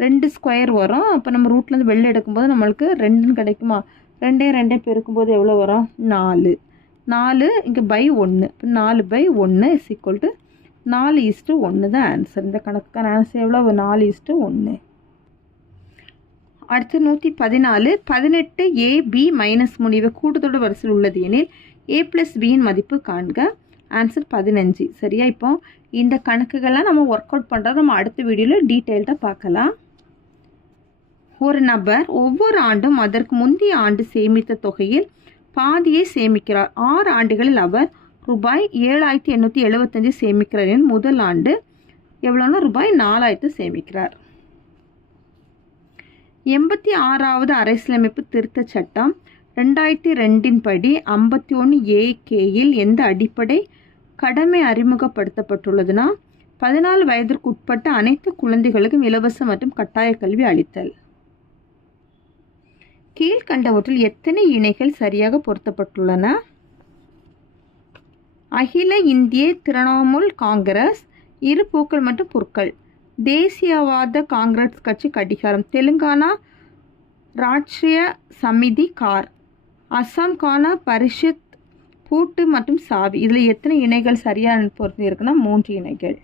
2 ஸ்கொயர் வரும். அப்போ நம்ம ரூட்லேருந்து வெளில எடுக்கும்போது நம்மளுக்கு 2ன்னு கிடைக்குமா? 2 பெருக்கும்போது எவ்வளோ வரும்? 4. 4 இங்கே பை 1. இப்போ 4/1 = 4:1 தான் ஆன்சர். இந்த கணக்குக்கான ஆன்சர் எவ்வளோ? 4:1. அடுத்து 114. 18 AB - 3 கூட்டுத்தொடர் வரிசையில் உள்ளது எனில் A + Bயின் மதிப்பு காண்க. ஆன்சர் 15. சரியா? இப்போ இந்த கணக்குகள்லாம் நம்ம ஒர்க் அவுட் பண்ணுறது நம்ம அடுத்த வீடியோவில் டீட்டெயில்டாக பார்க்கலாம். ஒரு நபர் ஒவ்வொரு ஆண்டும் அதற்கு முந்தைய ஆண்டு சேமித்த தொகையில் பாதியை சேமிக்கிறார். 6 ஆண்டுகளில் அவர் ரூபாய் 7,875 சேமிக்கிறார். முதல் ஆண்டு எவ்வளோன்னா ரூபாய் 4,000 சேமிக்கிறார். 86வது அரசியலமைப்பு திருத்தச் சட்டம் 2002 படி 51A(k)யில் எந்த அடிப்படை கடமை அறிமுகப்படுத்தப்பட்டுள்ளதுன்னா 14 வயதிற்கு உட்பட்ட அனைத்து குழந்தைகளுக்கும் இலவச மற்றும் கட்டாய கல்வி அளித்தல். கீழ்கண்டவற்றில் எத்தனை இணைகள் சரியாக பொருத்தப்பட்டுள்ளன? அகில இந்திய திரிணாமுல் காங்கிரஸ் 2 பூக்கள் மற்றும் புற்கள். தேசியவாத காங்கிரஸ் கட்சி கடிகாரம். தெலுங்கானா ராஷ்ட்ரிய சமிதி கார். அஸ்ஸாம் கான பரிஷத் பூட்டு மற்றும் சாவி. இதில் எத்தனை இணைகள் சரியாக பொருத்தி இருக்குன்னா 3 இணைகள்.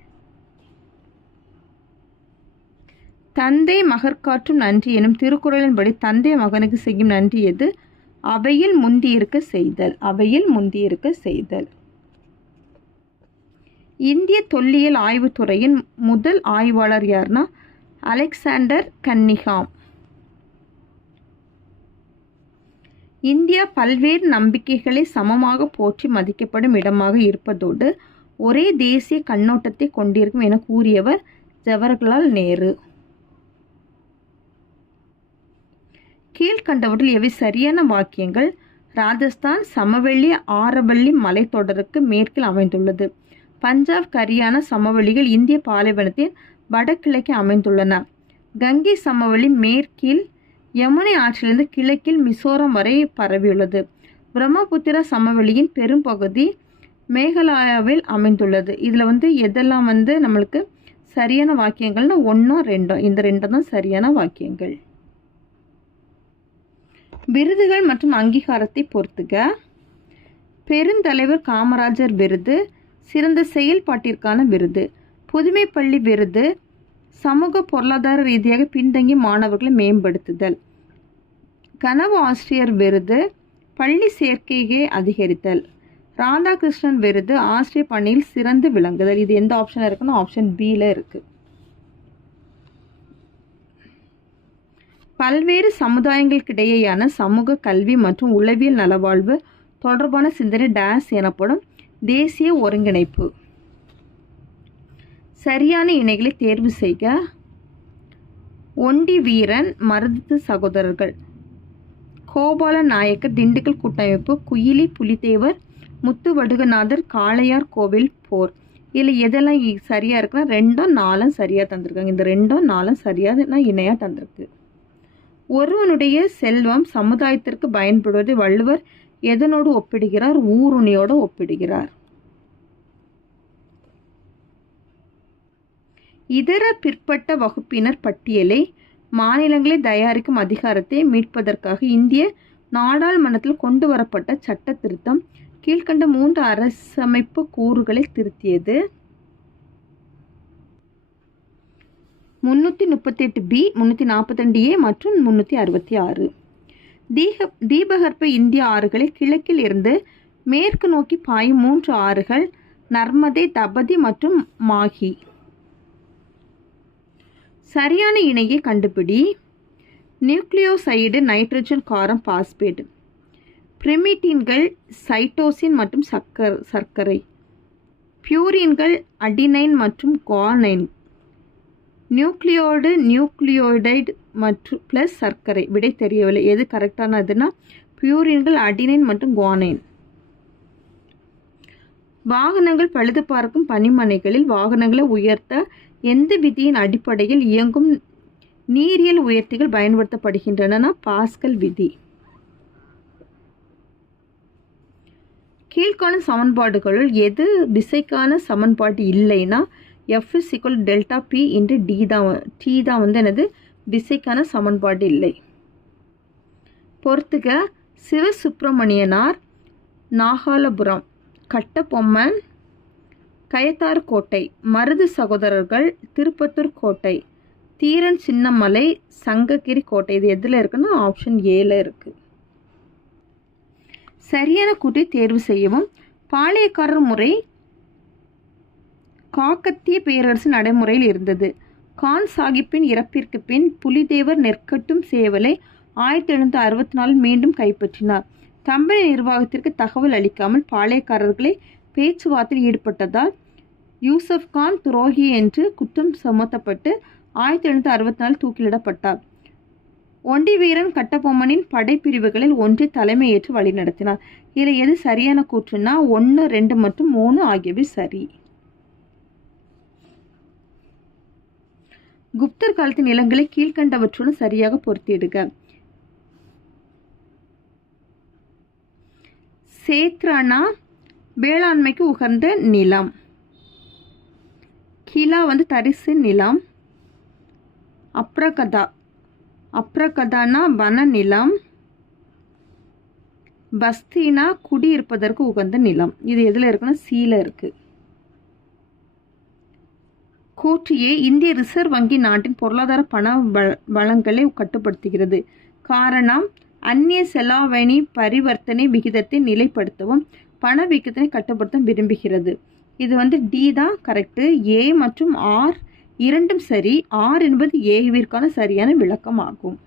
தந்தை மகற்காற்றும் நன்றி எனும் திருக்குறளின்படி தந்தை மகனுக்கு செய்யும் நன்றி எது? அவையில் முந்தியிருக்க செய்தல். அவையில் முந்தியிருக்க செய்தல். இந்திய தொல்லியல் ஆய்வுத்துறையின் முதல் ஆய்வாளர் யார்னா அலெக்சாண்டர் கன்னிங்ஹாம். இந்தியா பல்வேறு நம்பிக்கைகளை சமமாக போற்றி மதிக்கப்படும் இடமாக இருப்பதோடு ஒரே தேசிய கண்ணோட்டத்தை கொண்டிருக்கும் என கூறியவர் ஜவஹர்லால் நேரு. கீழ்கண்டவற்றில் எவை சரியான வாக்கியங்கள்? ராஜஸ்தான் சமவெளி ஆரவல்லி மலைத்தொடருக்கு மேற்கில் அமைந்துள்ளது. பஞ்சாப் ஹரியானா சமவெளிகள் இந்திய பாலைவனத்தின் வடகிழக்கே அமைந்துள்ளன. கங்கை சமவெளி மேற்கில் யமுனை ஆற்றிலிருந்து கிழக்கில் மிசோரம் வரை பரவியுள்ளது. பிரம்மபுத்திரா சமவெளியின் பெரும்பகுதி மேகாலயாவில் அமைந்துள்ளது. இதில் எதெல்லாம் நம்மளுக்கு சரியான வாக்கியங்கள்னா 1 2 இந்த 2 தான் சரியான வாக்கியங்கள். விருதுகள் மற்றும் அங்கீகாரத்தை பொறுத்துக. பெருந்தலைவர் காமராஜர் விருது சிறந்த செயல்பாட்டிற்கான விருது. புதுமைப்பள்ளி விருது சமூக பொருளாதார ரீதியாக பின்தங்கிய மாணவர்களை மேம்படுத்துதல். கனவு ஆசிரியர் விருது பள்ளி சேர்க்கையை அதிகரித்தல். ராதாகிருஷ்ணன் விருது ஆசிரியர் பணியில் சிறந்து விளங்குதல். இது எந்த ஆப்ஷனில் இருக்குன்னா ஆப்ஷன் பியில் இருக்குது. பல்வேறு சமுதாயங்களுக்கிடையேயான சமூக கல்வி மற்றும் உளவியல் நலவாழ்வு தொடர்பான சிந்தனை டேஸ் எனப்படும் தேசிய ஒருங்கிணைப்பு. சரியான இணைகளை தேர்வு செய்க. ஒண்டி வீரன், மருது சகோதரர்கள், கோபால நாயக்கர், திண்டுக்கல் கூட்டமைப்பு, குயிலி புலித்தேவர், முத்துவடுகநாதர், காளையார் கோவில் போர். இதில் எதெல்லாம் சரியாக இருக்குன்னா 2ம் 4ம் சரியாக தந்திருக்காங்க. இந்த 2ம் 4ம் சரியாக இணையாக தந்திருக்கு. ஒருவனுடைய செல்வம் சமுதாயத்திற்கு பயன்படுவதை வள்ளுவர் எதனோடு ஒப்பிடுகிறார்? ஊருணியோடு ஒப்பிடுகிறார். இதர பிற்பட்ட வகுப்பினர் பட்டியலை மாநிலங்களை தயாரிக்கும் அதிகாரத்தை மீட்பதற்காக இந்திய நாடாளுமன்றத்தில் கொண்டு வரப்பட்ட சட்ட திருத்தம் கீழ்கண்ட 3 அரசமைப்பு கூறுகளை திருத்தியது. 338B, 342A மற்றும் 366. தீபகற்ப இந்திய ஆறுகளில் கிழக்கில் இருந்து மேற்கு நோக்கி பாயும் 3 ஆறுகள் நர்மதை, தபதி மற்றும் மாஹி. சரியான இணையை கண்டுபிடி. நியூக்ளியோசைடு நைட்ரஜன் காரம் பாஸ்பேட், பிரிமிட்டின்கள் சைட்டோசின் மற்றும் சர்க்கரை, பியூரின்கள் அடினைன் மற்றும் குவானைன், நியூக்ளியோடைடு மற்றும் ப்ளஸ் சர்க்கரை. விடை தெரியவில்லை. எது கரெக்டானதுன்னா பியூரின்கள் அடினைன் மற்றும் குவானைன். வாகனங்கள் பழுது பார்க்கும் பணிமனைகளில் வாகனங்களை உயர்த்த எந்த விதியின் அடிப்படையில் இயங்கும் நீரியல் உயர்த்திகள் பயன்படுத்தப்படுகின்றன? பாஸ்கல் விதி. கீழ்காணும் சமன்பாடுகளுள் எது திசைக்கான சமன்பாடு இல்லைன்னா F = டெல்டா P × D தான் வந்து என்னது திசைக்கான சமன்பாடு இல்லை. பொறுத்துக. சிவசுப்பிரமணியனார், நாகாலபுரம், கட்டபொம்மன், கயத்தாறு கோட்டை, மருது சகோதரர்கள், திருப்பத்தூர் கோட்டை, தீரன் சின்னமலை, சங்ககிரி கோட்டை. இது எதில் இருக்குன்னா ஆப்ஷன் ஏல இருக்குது. சரியான கூட்டை தேர்வு செய்யவும். பாளையக்காரர் முறை காக்கத்திய பேரரசு நடைமுறையில் இருந்தது. கான் சாஹிப்பின் இறப்பிற்கு பின் புலித்தேவர் நெற்கட்டும் சேவலை 1764 மீண்டும் கைப்பற்றினார். கம்பெனி நிர்வாகத்திற்கு தகவல் அளிக்காமல் பாளையக்காரர்களை பேச்சுவார்த்தையில் ஈடுபட்டதால் யூசப் கான் துரோகி என்று குற்றம் சுமத்தப்பட்டு 1764 தூக்கிலிடப்பட்டார். ஒண்டி வீரன் கட்டபொம்மனின் படைப்பிரிவுகளில் ஒன்றை தலைமையேற்று வழிநடத்தினார். இதில் எது சரியான கூற்றுன்னா 1, 2 மற்றும் 3 ஆகியவை சரி. குப்தர் காலத்தின் நிலங்களை கீழ்கண்டவற்றுடன் சரியாக பொருத்திடுக. சேத்ரானா வேளாண்மைக்கு உகந்த நிலம். கிலா வந்து தரிசு நிலம். அப்ரகதானா வன நிலம். பஸ்தீனா குடியிருப்பதற்கு உகந்த நிலம். இது எதில் இருக்குன்னா சீல இருக்கு. கூற்றியே இந்திய ரிசர்வ் வங்கி நாட்டின் பொருளாதார பண வளங்களை கட்டுப்படுத்துகிறது. காரணம் அந்நிய செலாவணி பரிவர்த்தனை விகிதத்தை நிலைப்படுத்தவும் பணவீக்கத்தினை கட்டுப்படுத்த விரும்புகிறது. இது வந்து டி தான் கரெக்டு. ஏ மற்றும் ஆர் இரண்டும் சரி. ஆர் என்பது ஏவிற்கான சரியான விளக்கம் ஆகும்.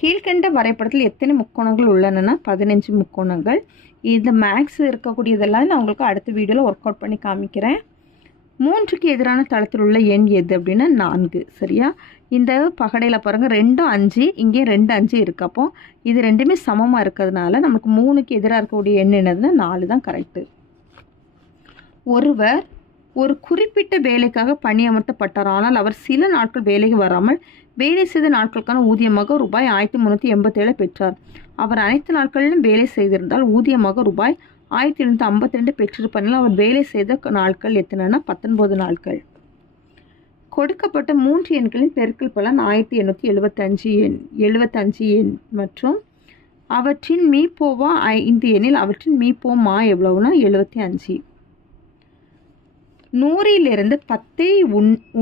கீழ்கண்ட வரைபடத்தில் எத்தனை முக்கோணங்கள் உள்ளனன்னா 15 முக்கோணங்கள். இந்த மேக்ஸ் இருக்கக்கூடியதெல்லாம் நான் உங்களுக்கு அடுத்த வீடியோவில் ஒர்க் அவுட் பண்ணி காமிக்கிறேன். 3க்கு எதிரான தளத்தில் உள்ள எண் எது அப்படின்னா 4. சரியா? இந்த பகடையில் பாருங்கள் 2, 5, இங்கே 2, 5 இருக்கு. அப்போ இது ரெண்டுமே சமமாக இருக்கிறதுனால நமக்கு 3க்கு எதிராக இருக்கக்கூடிய எண் என்னதுன்னா 4 தான் கரெக்டு. ஒருவர் ஒரு குறிப்பிட்ட வேலைக்காக பணியமர்த்தப்பட்டார். ஆனால் அவர் சில நாட்கள் வேலைக்கு வராமல் வேலை செய்த நாட்களுக்கான ஊதியமாக ரூபாய் 1387 பெற்றார். அவர் அனைத்து நாட்களிலும் வேலை செய்திருந்தால் ஊதியமாக ரூபாய் 1752 பெற்றிருப்பதால் அவர் வேலை செய்த நாட்கள் எத்தனைன்னா 19 நாட்கள். கொடுக்கப்பட்ட 3 எண்களின் பெருக்கல் பலன் 1875 எண் மற்றும் அவற்றின் மீப்போவா 5 எண்ணில் அவற்றின் மீப்போமா எவ்வளவுனா 75. 100லிருந்து 10ஐ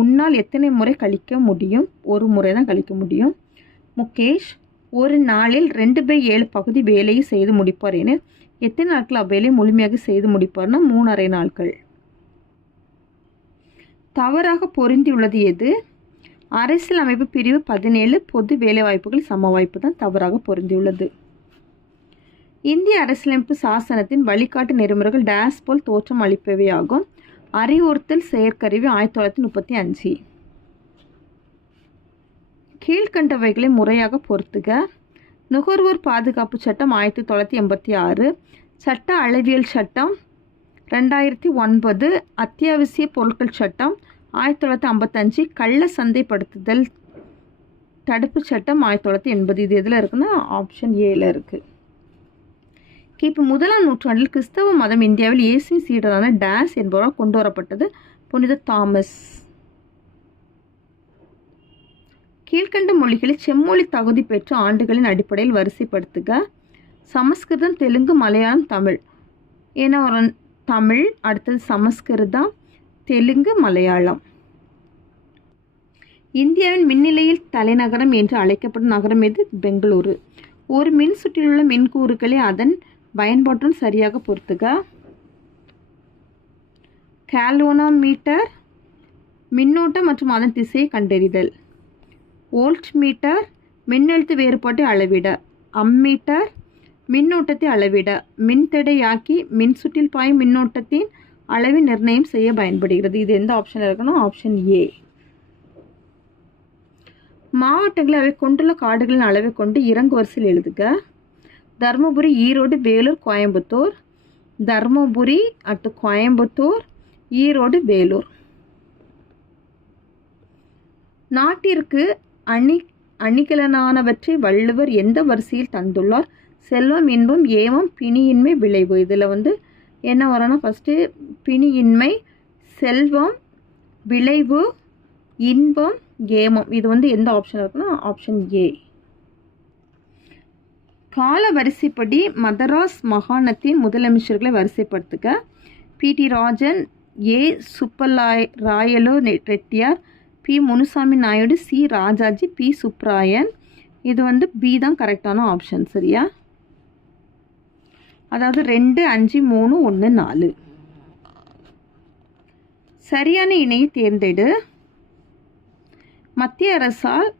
உன்னால் எத்தனை முறை கழிக்க முடியும்? ஒரு முறை தான் கழிக்க முடியும். முகேஷ் ஒரு நாளில் 2/7 பகுதி வேலையை செய்து முடிப்பார் என எத்தனை நாட்கள் அவ்வேலையை முழுமையாக செய்து முடிப்பார்னா 3½ நாட்கள். தவறாக பொருந்தியுள்ளது எது? அரசியல் அமைப்பு பிரிவு 17 பொது வேலைவாய்ப்புகள் சம வாய்ப்பு தான் தவறாக பொருந்தியுள்ளது. இந்திய அரசியலமைப்பு சாசனத்தின் வழிகாட்டு நெறிமுறைகள் டேஸ் போல் தோற்றம் அளிப்பவையாகும். அறிவுறுத்தல் செயற்கருவி 1935. கீழ்கண்டவைகளை முறையாக பொருத்துக. நுகர்வோர் பாதுகாப்பு சட்டம் 1986, சட்ட அளவியல் சட்டம் 2009, அத்தியாவசிய பொருட்கள் சட்டம் 1955, கள்ள சந்தைப்படுத்துதல் தடுப்பு சட்டம் 1980. இது எதில் இருக்குன்னா ஆப்ஷன் ஏல இருக்குது. கிபி 1ஆம் நூற்றாண்டில் கிறிஸ்தவ மதம் இந்தியாவில் இயேசுவின் சீடரான டேஸ் என்பவரால் கொண்டு வரப்பட்டது. புனித தாமஸ். கீழ்கண்ட மொழிகளை செம்மொழி தகுதி பெற்ற ஆண்டுகளின் அடிப்படையில் வரிசைப்படுத்துக. சமஸ்கிருதம், தெலுங்கு, மலையாளம், தமிழ். ஏன்னா ஒரு தமிழ், அடுத்தது சமஸ்கிருதம், தெலுங்கு, மலையாளம். இந்தியாவின் மின்னிலையில் தலைநகரம் என்று அழைக்கப்படும் நகரம் எது? பெங்களூரு. ஒரு மின் சுற்றிலுள்ள மின்கூறுகளை அதன் பயன்பாட்டுடன் சரியாக பொறுத்துக. கால்வனோமீட்டர் மின்னோட்டம் மற்றும் அதன் திசையை கண்டறிதல். வோல்ட் மீட்டர் மின்னழுத்த வேறுபாட்டை அளவிட. அம்மீட்டர் மின்னோட்டத்தை அளவிட. மின்தடையாக்கி மின்சுற்றில் பாயும் மின்னோட்டத்தின் அளவை நிர்ணயம் செய்ய பயன்படுகிறது. இது எந்த ஆப்ஷனில் இருக்கணும்? Option A. மாவட்டங்களை அவை கொண்டுள்ள காடுகளின் அளவை கொண்டு இறங்கு வரிசையில் எழுதுக. தருமபுரி, ஈரோடு, வேலூர், கோயம்புத்தூர். தருமபுரி அடுத்து கோயம்புத்தூர், ஈரோடு, வேலூர். நாட்டிற்கு அணிகலனானவற்றை வள்ளுவர் எந்த வரிசையில் தந்துள்ளார்? செல்வம், இன்பம், ஏமம், பிணியின்மை, விளைவு. இதில் என்ன வரணும்னா ஃபஸ்ட்டு பிணியின்மை, செல்வம், விளைவு, இன்பம், ஏமம். இது எந்த ஆப்ஷன் இருக்குன்னா ஆப்ஷன் ஏ. கால வரிசைப்படி மதராஸ் மாகாணத்தின் முதலமைச்சர்களை வரிசைப்படுத்துக. P T. Rajan, A. Subbarayalu Reddiar, P. Munuswamy Naidu, C. Rajaji, P. Subrayan. இது பி தான் கரெக்டான ஆப்ஷன். சரியா? அதாவது 2, 5, 3, 1, 4. சரியான இணையை தேர்ந்தெடு. மத்திய அரசால்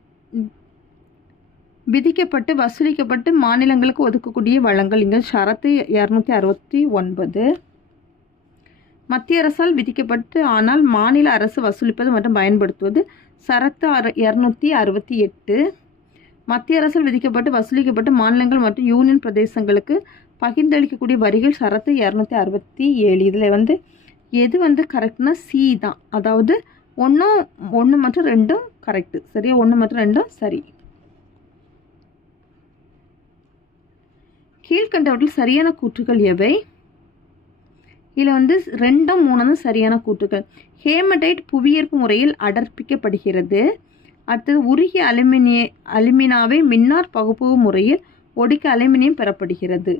விதிக்கப்பட்டு வசூலிக்கப்பட்டு மாநிலங்களுக்கு ஒதுக்கக்கூடிய வளங்கள். இங்கே ஷரத்து 269. மத்திய அரசால் விதிக்கப்பட்டு ஆனால் மாநில அரசு வசூலிப்பது மற்றும் பயன்படுத்துவது சரத்து 268. மத்திய அரசால் விதிக்கப்பட்டு வசூலிக்கப்பட்டு மாநிலங்கள் மற்றும் யூனியன் பிரதேசங்களுக்கு பகிர்ந்தளிக்கக்கூடிய வரிகள் சரத்து 267. இதில் எது கரெக்ட்னா சி தான். அதாவது 1 மற்றும் 2 கரெக்டு. சரியா? 1 மற்றும் 2 சரி. கீழ்கண்டவற்றில் சரியான கூற்றுகள் எவை? இதில் 2, 3 சரியான கூற்றுகள். ஹேமடைட் புவியீர்ப்பு முறையில் அடர்ப்பிக்கப்படுகிறது. அடுத்தது உருகிய அலுமினாவை மின்னார் பகுப்பு முறையில் ஒடுக்க அலுமினியம் பெறப்படுகிறது.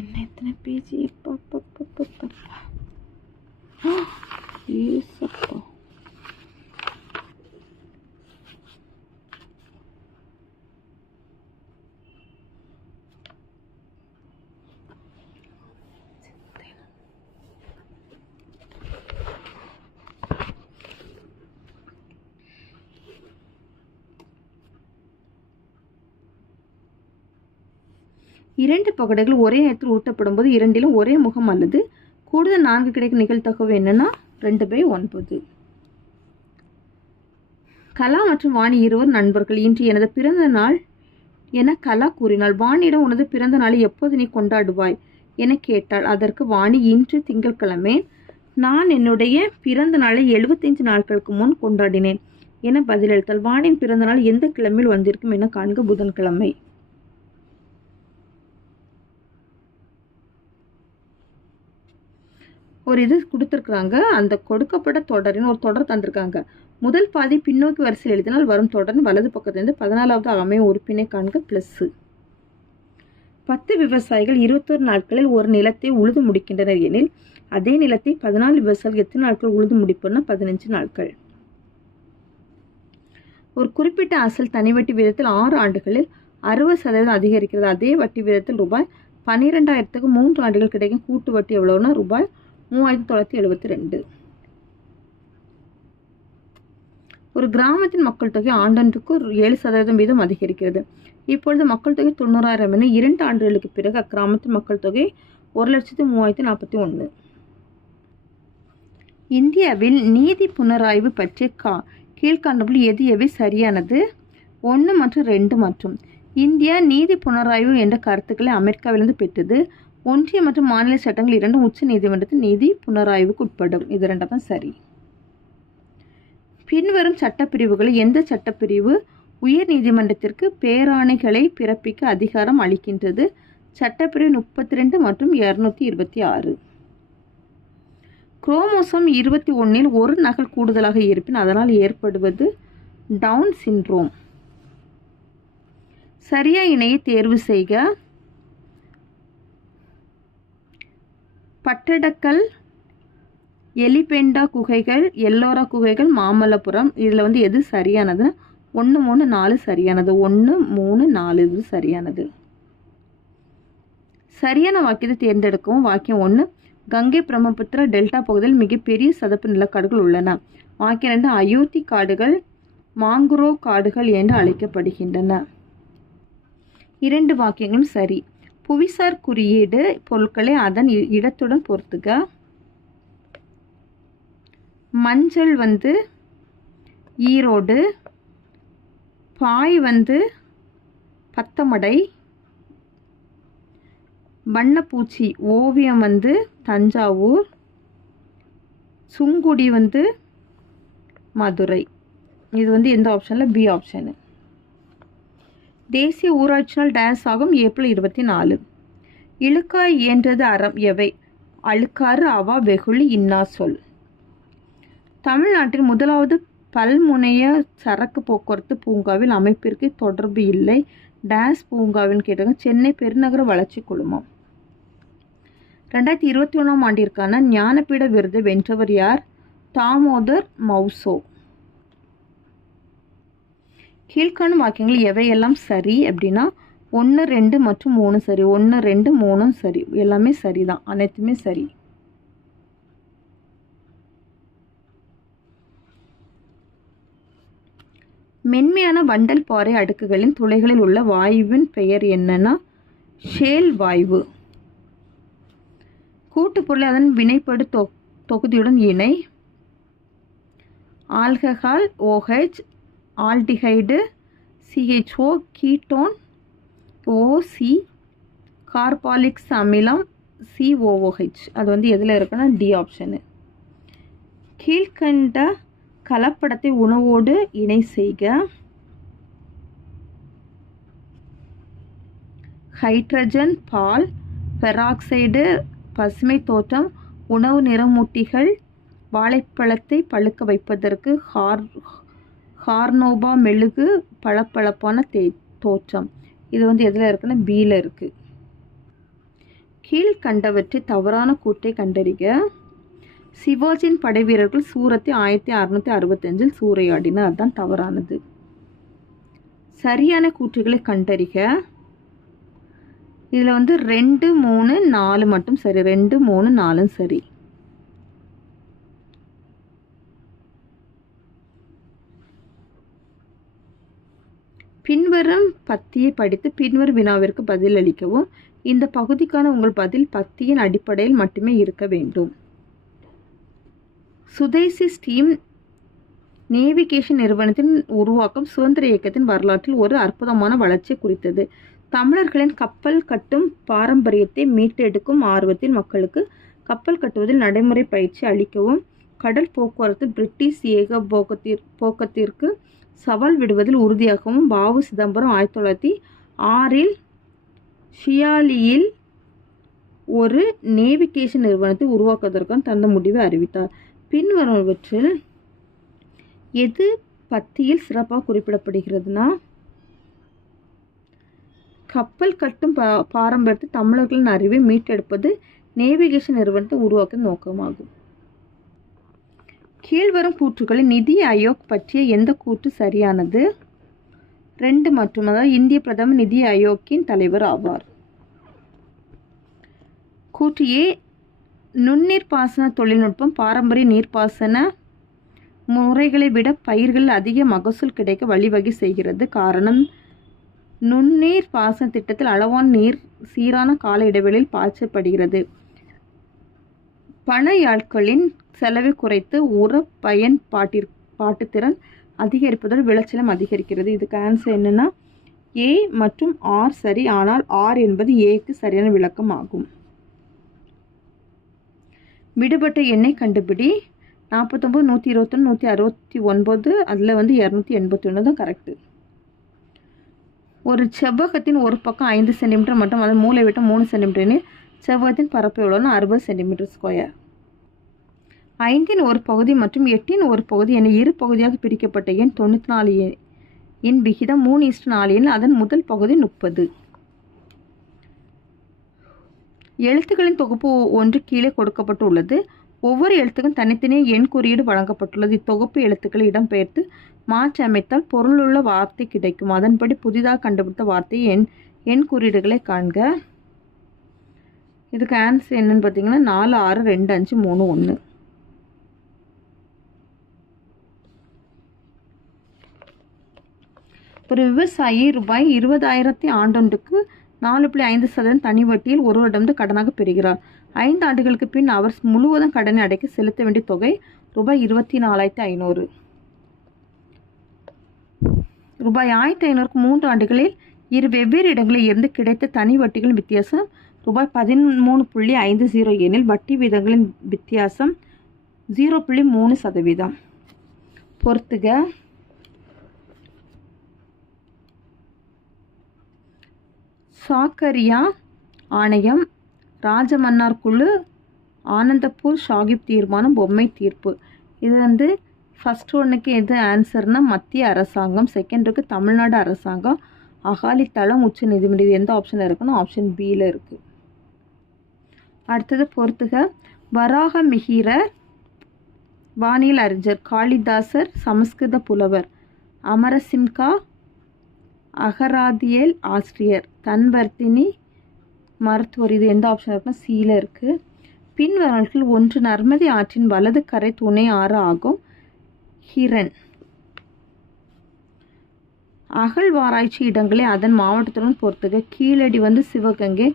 என்ன எத்தனை பேஜ்? இரண்டு பகடைகள் ஒரே நேரத்தில் ஊட்டப்படும் போது இரண்டிலும் ஒரே முகம் அல்லது கூடுதல் 4 கிடைக்கும் நிகழ்தகவு என்னன்னா 2/9. கலா மற்றும் வாணி இருவர் நண்பர்கள். இன்று எனது பிறந்த நாள் என கலா கூறினாள். வாணியிடம் உனது பிறந்த நாளை எப்போது நீ கொண்டாடுவாய் என கேட்டாள். அதற்கு வாணி, இன்று திங்கட்கிழமை. நான் என்னுடைய பிறந்த நாளை 75 நாட்களுக்கு முன் கொண்டாடினேன் என பதிலளித்தாள். வாணியின் பிறந்த நாள் எந்த கிழமையில் வந்திருக்கும் என காண்க. புதன்கிழமை. ஒரு இது கொடுத்துருக்குறாங்க. அந்த கொடுக்கப்பட்ட தொடரின் ஒரு தொடர் தந்திருக்காங்க. முதல் பாதி பின்னோக்கி வரிசையில் எழுதினால் வரும் தொடரின் வலது பக்கத்திலிருந்து 14வது அமையும் உறுப்பினை காண்க ப்ளஸ். 10 விவசாயிகள் 21 நாட்களில் ஒரு நிலத்தை உழுது முடிக்கின்றனர் எனில் அதே நிலத்தை 14 விவசாயிகள் எத்தனை நாட்கள் உழுது முடிப்போம்னா 15 நாட்கள். ஒரு குறிப்பிட்ட அசல் தனி வட்டி வீதத்தில் 6 ஆண்டுகளில் 60% அதிகரிக்கிறது. அதே வட்டி வீதத்தில் ரூபாய் 12,000க்கு 3 ஆண்டுகள் கிடைக்கும் கூட்டு வட்டி எவ்வளவுனா ரூபாய் 3972. ஒரு கிராமத்தின் மக்கள் தொகை ஆண்டொன்றுக்கு 7% வீதம் அதிகரிக்கிறது. இப்பொழுது மக்கள் தொகை 90,000 என 2 ஆண்டுகளுக்கு பிறகு அக்கிராமத்தின் மக்கள் தொகை 1,30,041. இந்தியாவில் நீதி புனராய்வு பற்றிய கீழ்காண்டபடி எது எவை சரியானது? 1 மற்றும் 2 மற்றும். இந்தியா நீதி புனராய்வு என்ற கருத்துக்களை அமெரிக்காவிலிருந்து பெற்றது. ஒன்றிய மற்றும் மாநில சட்டங்கள் இரண்டும் உச்ச நீதிமன்றத்தின் நீதி புனராய்வுக்கு உட்படும். இது ரெண்டும் தான் சரி. பின்வரும் சட்டப்பிரிவுகளை எந்த சட்டப்பிரிவு உயர் நீதிமன்றத்திற்கு பேராணைகளை பிறப்பிக்க அதிகாரம் அளிக்கின்றது? சட்டப்பிரிவு 32 மற்றும் 226. குரோமோசோம் 21 ஒரு நகல் கூடுதலாக இருப்பின் அதனால் ஏற்படுவது டவுன் சிண்ட்ரோம். சரியா இணையை தேர்வு செய்க. பட்டடக்கல், எலிபெண்டா குகைகள், எல்லோரா குகைகள், மாமல்லபுரம். இதில் எது சரியானது? 1, 3, 4 சரியானது. 1, 3, 4 இது சரியானது. சரியான வாக்கியத்தை தேர்ந்தெடுக்கவும். வாக்கியம் 1, கங்கை பிரம்மபுத்திரா டெல்டா பகுதியில் மிகப்பெரிய சதுப்பு நிலக்காடுகள் உள்ளன. வாக்கியம் 2, அயோத்தி காடுகள் மாங்குரோவ் காடுகள் என்று அழைக்கப்படுகின்றன. 2 வாக்கியங்களும் சரி. புவிசார் குறியீடு பொருட்களை அதன் இடத்துடன் பொறுத்துக. மஞ்சள் ஈரோடு, பாய் பத்தமடை, வண்ணப்பூச்சி ஓவியம் தஞ்சாவூர், சுங்குடி மதுரை. இது எந்த ஆப்ஷனில்? B option. தேசிய ஊராட்சி நாள் டேஸ் ஆகும்? ஏப்ரல் 24. இழுக்காய் இயன்றது அறம் எவை? அழுக்காறு, அவா, வெகுளி, இன்னா சொல். தமிழ்நாட்டில் முதலாவது பல்முனைய சரக்கு போக்குவரத்து பூங்காவில் அமைப்பிற்கு தொடர்பு இல்லை. டேஸ் பூங்காவின் கேட்டாங்க. சென்னை பெருநகர வளர்ச்சி குழுமம். 2021 ஆண்டிற்கான ஞானபீட விருது வென்றவர் யார்? தாமோதர் மௌசோ. கீழ்காணும் வாக்கியங்கள் எவையெல்லாம் சரி அப்படின்னா 1, 2 மற்றும் 3 சரி. 1, 2, 3 சரி. எல்லாமே சரிதான். அனைத்துமே சரி. மென்மையான வண்டல் பாறை அடுக்குகளின் துளைகளில் உள்ள வாயுவின் பெயர் என்னன்னா ஷேல் வாயு. கூட்டுப்பொருளை அதன் வினைப்படு தொகுதியுடன் இணை. Alcohol OH, aldehyde CHO, ketone OC, கார்பாலிக்ஸ் அமிலம் COOH. அது எதில் இருக்குன்னா டி ஆப்ஷனு. கீழ்கண்ட கலப்படத்தை உணவோடு இணை செய்க. ஹைட்ரஜன் பால், பெராக்சைடு பசுமை தோற்றம், உணவு நிறமூட்டிகள், வாழைப்பழத்தை பழுக்க வைப்பதற்கு ஹார்னோபா மெழுகு, பளபளப்பான தோற்றம். இது எதில் இருக்குன்னா பியில் இருக்குது. கீழ்கண்டவற்றை தவறான கூற்றை கண்டறிக. சிவாஜியின் படை வீரர்கள் சூரத்தை 1665 சூறையாடினர். அதுதான் தவறானது. சரியான கூற்றுகளை கண்டறிக. இதில் 2, 3, 4 மட்டும் சரி. 2, 3, 4 சரி. பின்வரும் பத்தியை படித்து பின்வரும் வினாவிற்கு பதில் அளிக்கவும். இந்த பகுதிக்கான உங்கள் பதில் பத்தியின் அடிப்படையில் மட்டுமே இருக்க வேண்டும். சுதேசி ஸ்டீம் நேவிகேஷன் நிறுவனத்தின் உருவாக்கம் சுதந்திர இயக்கத்தின் வரலாற்றில் ஒரு அற்புதமான வளர்ச்சியை குறித்தது. தமிழர்களின் கப்பல் கட்டும் பாரம்பரியத்தை மீட்டெடுக்கும் ஆர்வத்தில் மக்களுக்கு கப்பல் கட்டுவதில் நடைமுறை பயிற்சி அளிக்கவும், கடல் போக்குவரத்து பிரிட்டிஷ் போக்கத்திற்கு சவால் விடுவதில் உறுதியாகவும் வ.உ. சிதம்பரம் 1906 ஷியாலியில் ஒரு நேவிகேஷன் நிறுவனத்தை உருவாக்குவதற்கான தனது முடிவை அறிவித்தார். பின்வருவற்றில் எது பத்தியில் சிறப்பாக குறிப்பிடப்படுகிறதுனா கப்பல் கட்டும் பாரம்பரியத்தை தமிழர்களின் அறிவை மீட்டெடுப்பது நேவிகேஷன் நிறுவனத்தை உருவாக்கும் நோக்கமாகும். கீழ்வரும் கூற்றுகளில் நிதி ஆயோக் பற்றிய எந்த கூற்று சரியானது? 2 மற்றும். அதாவது இந்திய பிரதமர் நிதி ஆயோக்கின் தலைவர் ஆவார். கூற்று ஏ நுண்ணீர் பாசன தொழில்நுட்பம் பாரம்பரிய நீர்ப்பாசன முறைகளை விட பயிர்கள் அதிக மகசூல் கிடைக்க வழிவகை செய்கிறது. காரணம், நுண்ணீர் பாசன திட்டத்தில் அளவான நீர் சீரான கால இடைவெளியில் பாய்ச்சப்படுகிறது. பனையாட்களின் செலவை குறைத்து உர பயன்பாட்டுத்திறன் அதிகரிப்பதால் விளைச்சலும் அதிகரிக்கிறது. இதுக்கு ஆன்சர் என்னென்னா ஏ மற்றும் ஆர் சரி. ஆனால் ஆர் என்பது ஏக்கு சரியான விளக்கம் ஆகும். விடுபட்ட எண்ணை கண்டுபிடி. 49, 121, 169, அதில் 281 தான் கரெக்டு. ஒரு செவ்வகத்தின் ஒரு பக்கம் 5 சென்டிமீட்டர் மற்றும் அதன் மூலை விட்டம் 3 சென்டிமீட்டர். செவ்வகத்தின் பரப்பு எவ்வளோன்னா 60 சென்டிமீட்டர் ஸ்கொயர். 5 ஒரு பகுதி மற்றும் 8 ஒரு பகுதி என இரு பகுதியாக பிரிக்கப்பட்ட எண் 94 எண் விகிதம் 3:4 எண். அதன் முதல் பகுதி 30. எழுத்துக்களின் தொகுப்பு ஒன்று கீழே கொடுக்கப்பட்டு உள்ளது. ஒவ்வொரு எழுத்துக்கும் தனித்தனியே எண் குறியீடு வழங்கப்பட்டுள்ளது. இத்தொகுப்பு எழுத்துக்களை இடம்பெயர்த்து மாற்றி அமைத்தால் பொருளுள்ள வார்த்தை கிடைக்கும். அதன்படி புதிதாக கண்டுபிடித்த வார்த்தை எண் குறியீடுகளை காண்க. இதுக்கு ஆன்சர் என்னன்னு பார்த்தீங்கன்னா 4, 6, 2, 5, 3, 1. ஒரு விவசாயி ரூபாய் 20,000 ஆண்டொன்றுக்கு 4.5% தனி வட்டியில் ஒருவரிடமிருந்து கடனாக பெறுகிறார். 5 ஆண்டுகளுக்கு பின் அவர் முழுவதும் கடனை அடைக்க செலுத்த வேண்டிய தொகை ரூபாய் 24,500. ரூபாய் 1,500க்கு 3 ஆண்டுகளில் வெவ்வேறு இடங்களில் இருந்து கிடைத்த தனி வட்டிகளின் வித்தியாசம் ரூபாய் 13.50 எனில் வட்டி வீதங்களின் வித்தியாசம் 0.3%. பொறுத்துக. சாக்கரியா ஆணையம், ராஜமன்னார் குழு, ஆனந்தப்பூர் ஷாகிப் தீர்மானம், பொம்மை தீர்ப்பு. இது ஃபஸ்ட் ஒன்றுக்கு எது ஆன்சர்னால் மத்திய அரசாங்கம், செகண்டுக்கு தமிழ்நாடு அரசாங்கம், அகாலித்தளம், உச்ச நீதிமன்றம். இது எந்த ஆப்ஷனில் இருக்குன்னா ஆப்ஷன் பியில் இருக்குது. அடுத்தது பொறுத்துக. வராக மிகிரர் வானியல் அறிஞர், காளிதாசர் சமஸ்கிருத புலவர், அமரசிம்கா அகராதியல் ஆசிரியர், தன்வர்த்தினி மருத்துவர். இது எந்த ஆப்ஷன் இருக்குன்னா சியில் இருக்குது. பின்வரல்கள் ஒன்று நர்மதை ஆற்றின் வலது கரை துணை ஆறு ஆகும். ஹிரன். அகழ்வாராய்ச்சி இடங்களை அதன் மாவட்டத்துடன் பொறுத்துக. கீழடி சிவகங்கை,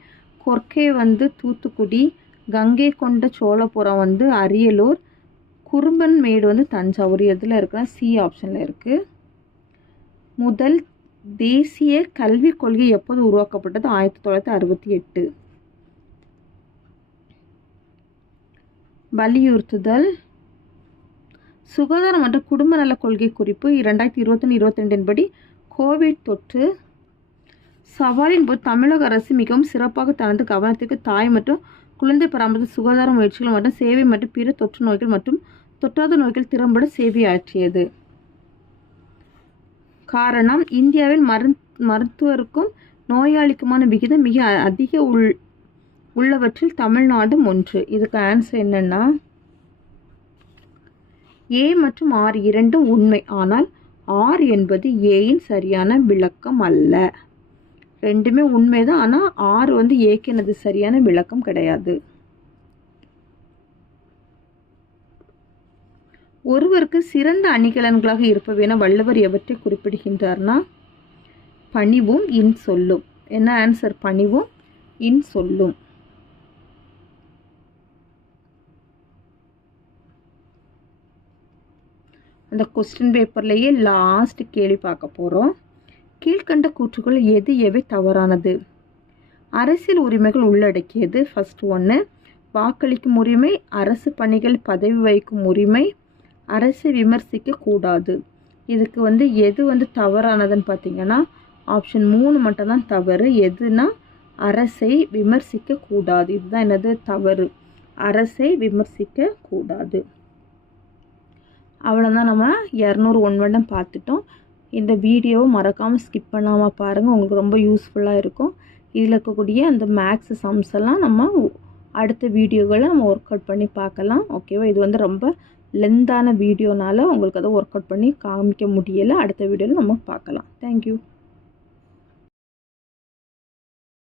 கொர்க்கை தூத்துக்குடி, கங்கை கொண்ட சோழபுரம் அரியலூர், குறும்பன்மேடு தஞ்சாவூர். எதில் இருக்குன்னா சி ஆப்ஷனில் இருக்குது. முதல் தேசிய கல்விக் கொள்கை எப்போது உருவாக்கப்பட்டது? 1968. வலியுறுத்துதல். சுகாதாரம் மற்றும் குடும்ப நல கொள்கை குறிப்பு 2021-22 படி கோவிட் தொற்று சவாலின் போது தமிழக அரசு மிகவும் சிறப்பாக தனது கவனத்துக்கு தாய் மற்றும் குழந்தை பராமரிப்பு சுகாதார முயற்சிகள் மற்றும் சேவை மற்றும் பிற தொற்று நோய்கள் மற்றும் தொற்றாத நோய்கள் திறம்பட சேவையாற்றியது. காரணம், இந்தியாவில் மருத்துவருக்கும் நோயாளிக்குமான விகிதம் மிக அதிக உள்ளவற்றில் தமிழ்நாடும் ஒன்று. இதுக்கு ஆன்சர் என்னன்னா ஏ மற்றும் ஆர் இரண்டும் உண்மை. ஆனால் ஆர் என்பது ஏயின் சரியான விளக்கம் அல்ல. ரெண்டுமே உண்மைதான். ஆனால் ஆர் ஏக்கு எனது சரியான விளக்கம் கிடையாது. ஒருவருக்கு சிறந்த அணிகலன்களாக இருப்பவென வள்ளுவர் எவற்றை குறிப்பிடுகின்றார்னா பணிவும் இன் சொல்லும். என்ன ஆன்சர்? பணிவும் இன் சொல்லும். அந்த கொஸ்டின் பேப்பர்லேயே லாஸ்ட் கேள்வி பார்க்க போகிறோம். கீழ்கண்ட கூற்றுகள் எவை தவறானது? அரசியல் உரிமைகள் உள்ளடக்கியது. ஃபர்ஸ்ட் ஒன்று, வாக்களிக்கும் உரிமை, அரசு பணிகள் பதவி வகிக்கும் உரிமை, அரசை விமர்சிக்க கூடாது. இதுக்கு எது தவறானதுன்னு பார்த்தீங்கன்னா ஆப்ஷன் 3 மட்டும்தான் தவறு. எதுனா அரசை விமர்சிக்க கூடாது. இதுதான் என்னது தவறு. அரசை விமர்சிக்க கூடாது. அவ்வளோதான். நம்ம 201 வருடம் பார்த்துட்டோம். இந்த வீடியோவை மறக்காமல் ஸ்கிப் பண்ணாமல் பாருங்கள். உங்களுக்கு ரொம்ப யூஸ்ஃபுல்லாக இருக்கும். இதில் இருக்கக்கூடிய அந்த மேக்ஸ் சம்ஸ் எல்லாம் நம்ம அடுத்த வீடியோகளை நம்ம ஒர்க் அவுட் பண்ணி பார்க்கலாம். ஓகேவா? இது ரொம்ப லென்த்தான வீடியோனால உங்களுக்கு அதை ஒர்க் அவுட் பண்ணி காமிக்க முடியலை. அடுத்த வீடியோவில் நம்ம பார்க்கலாம். தேங்க்யூ.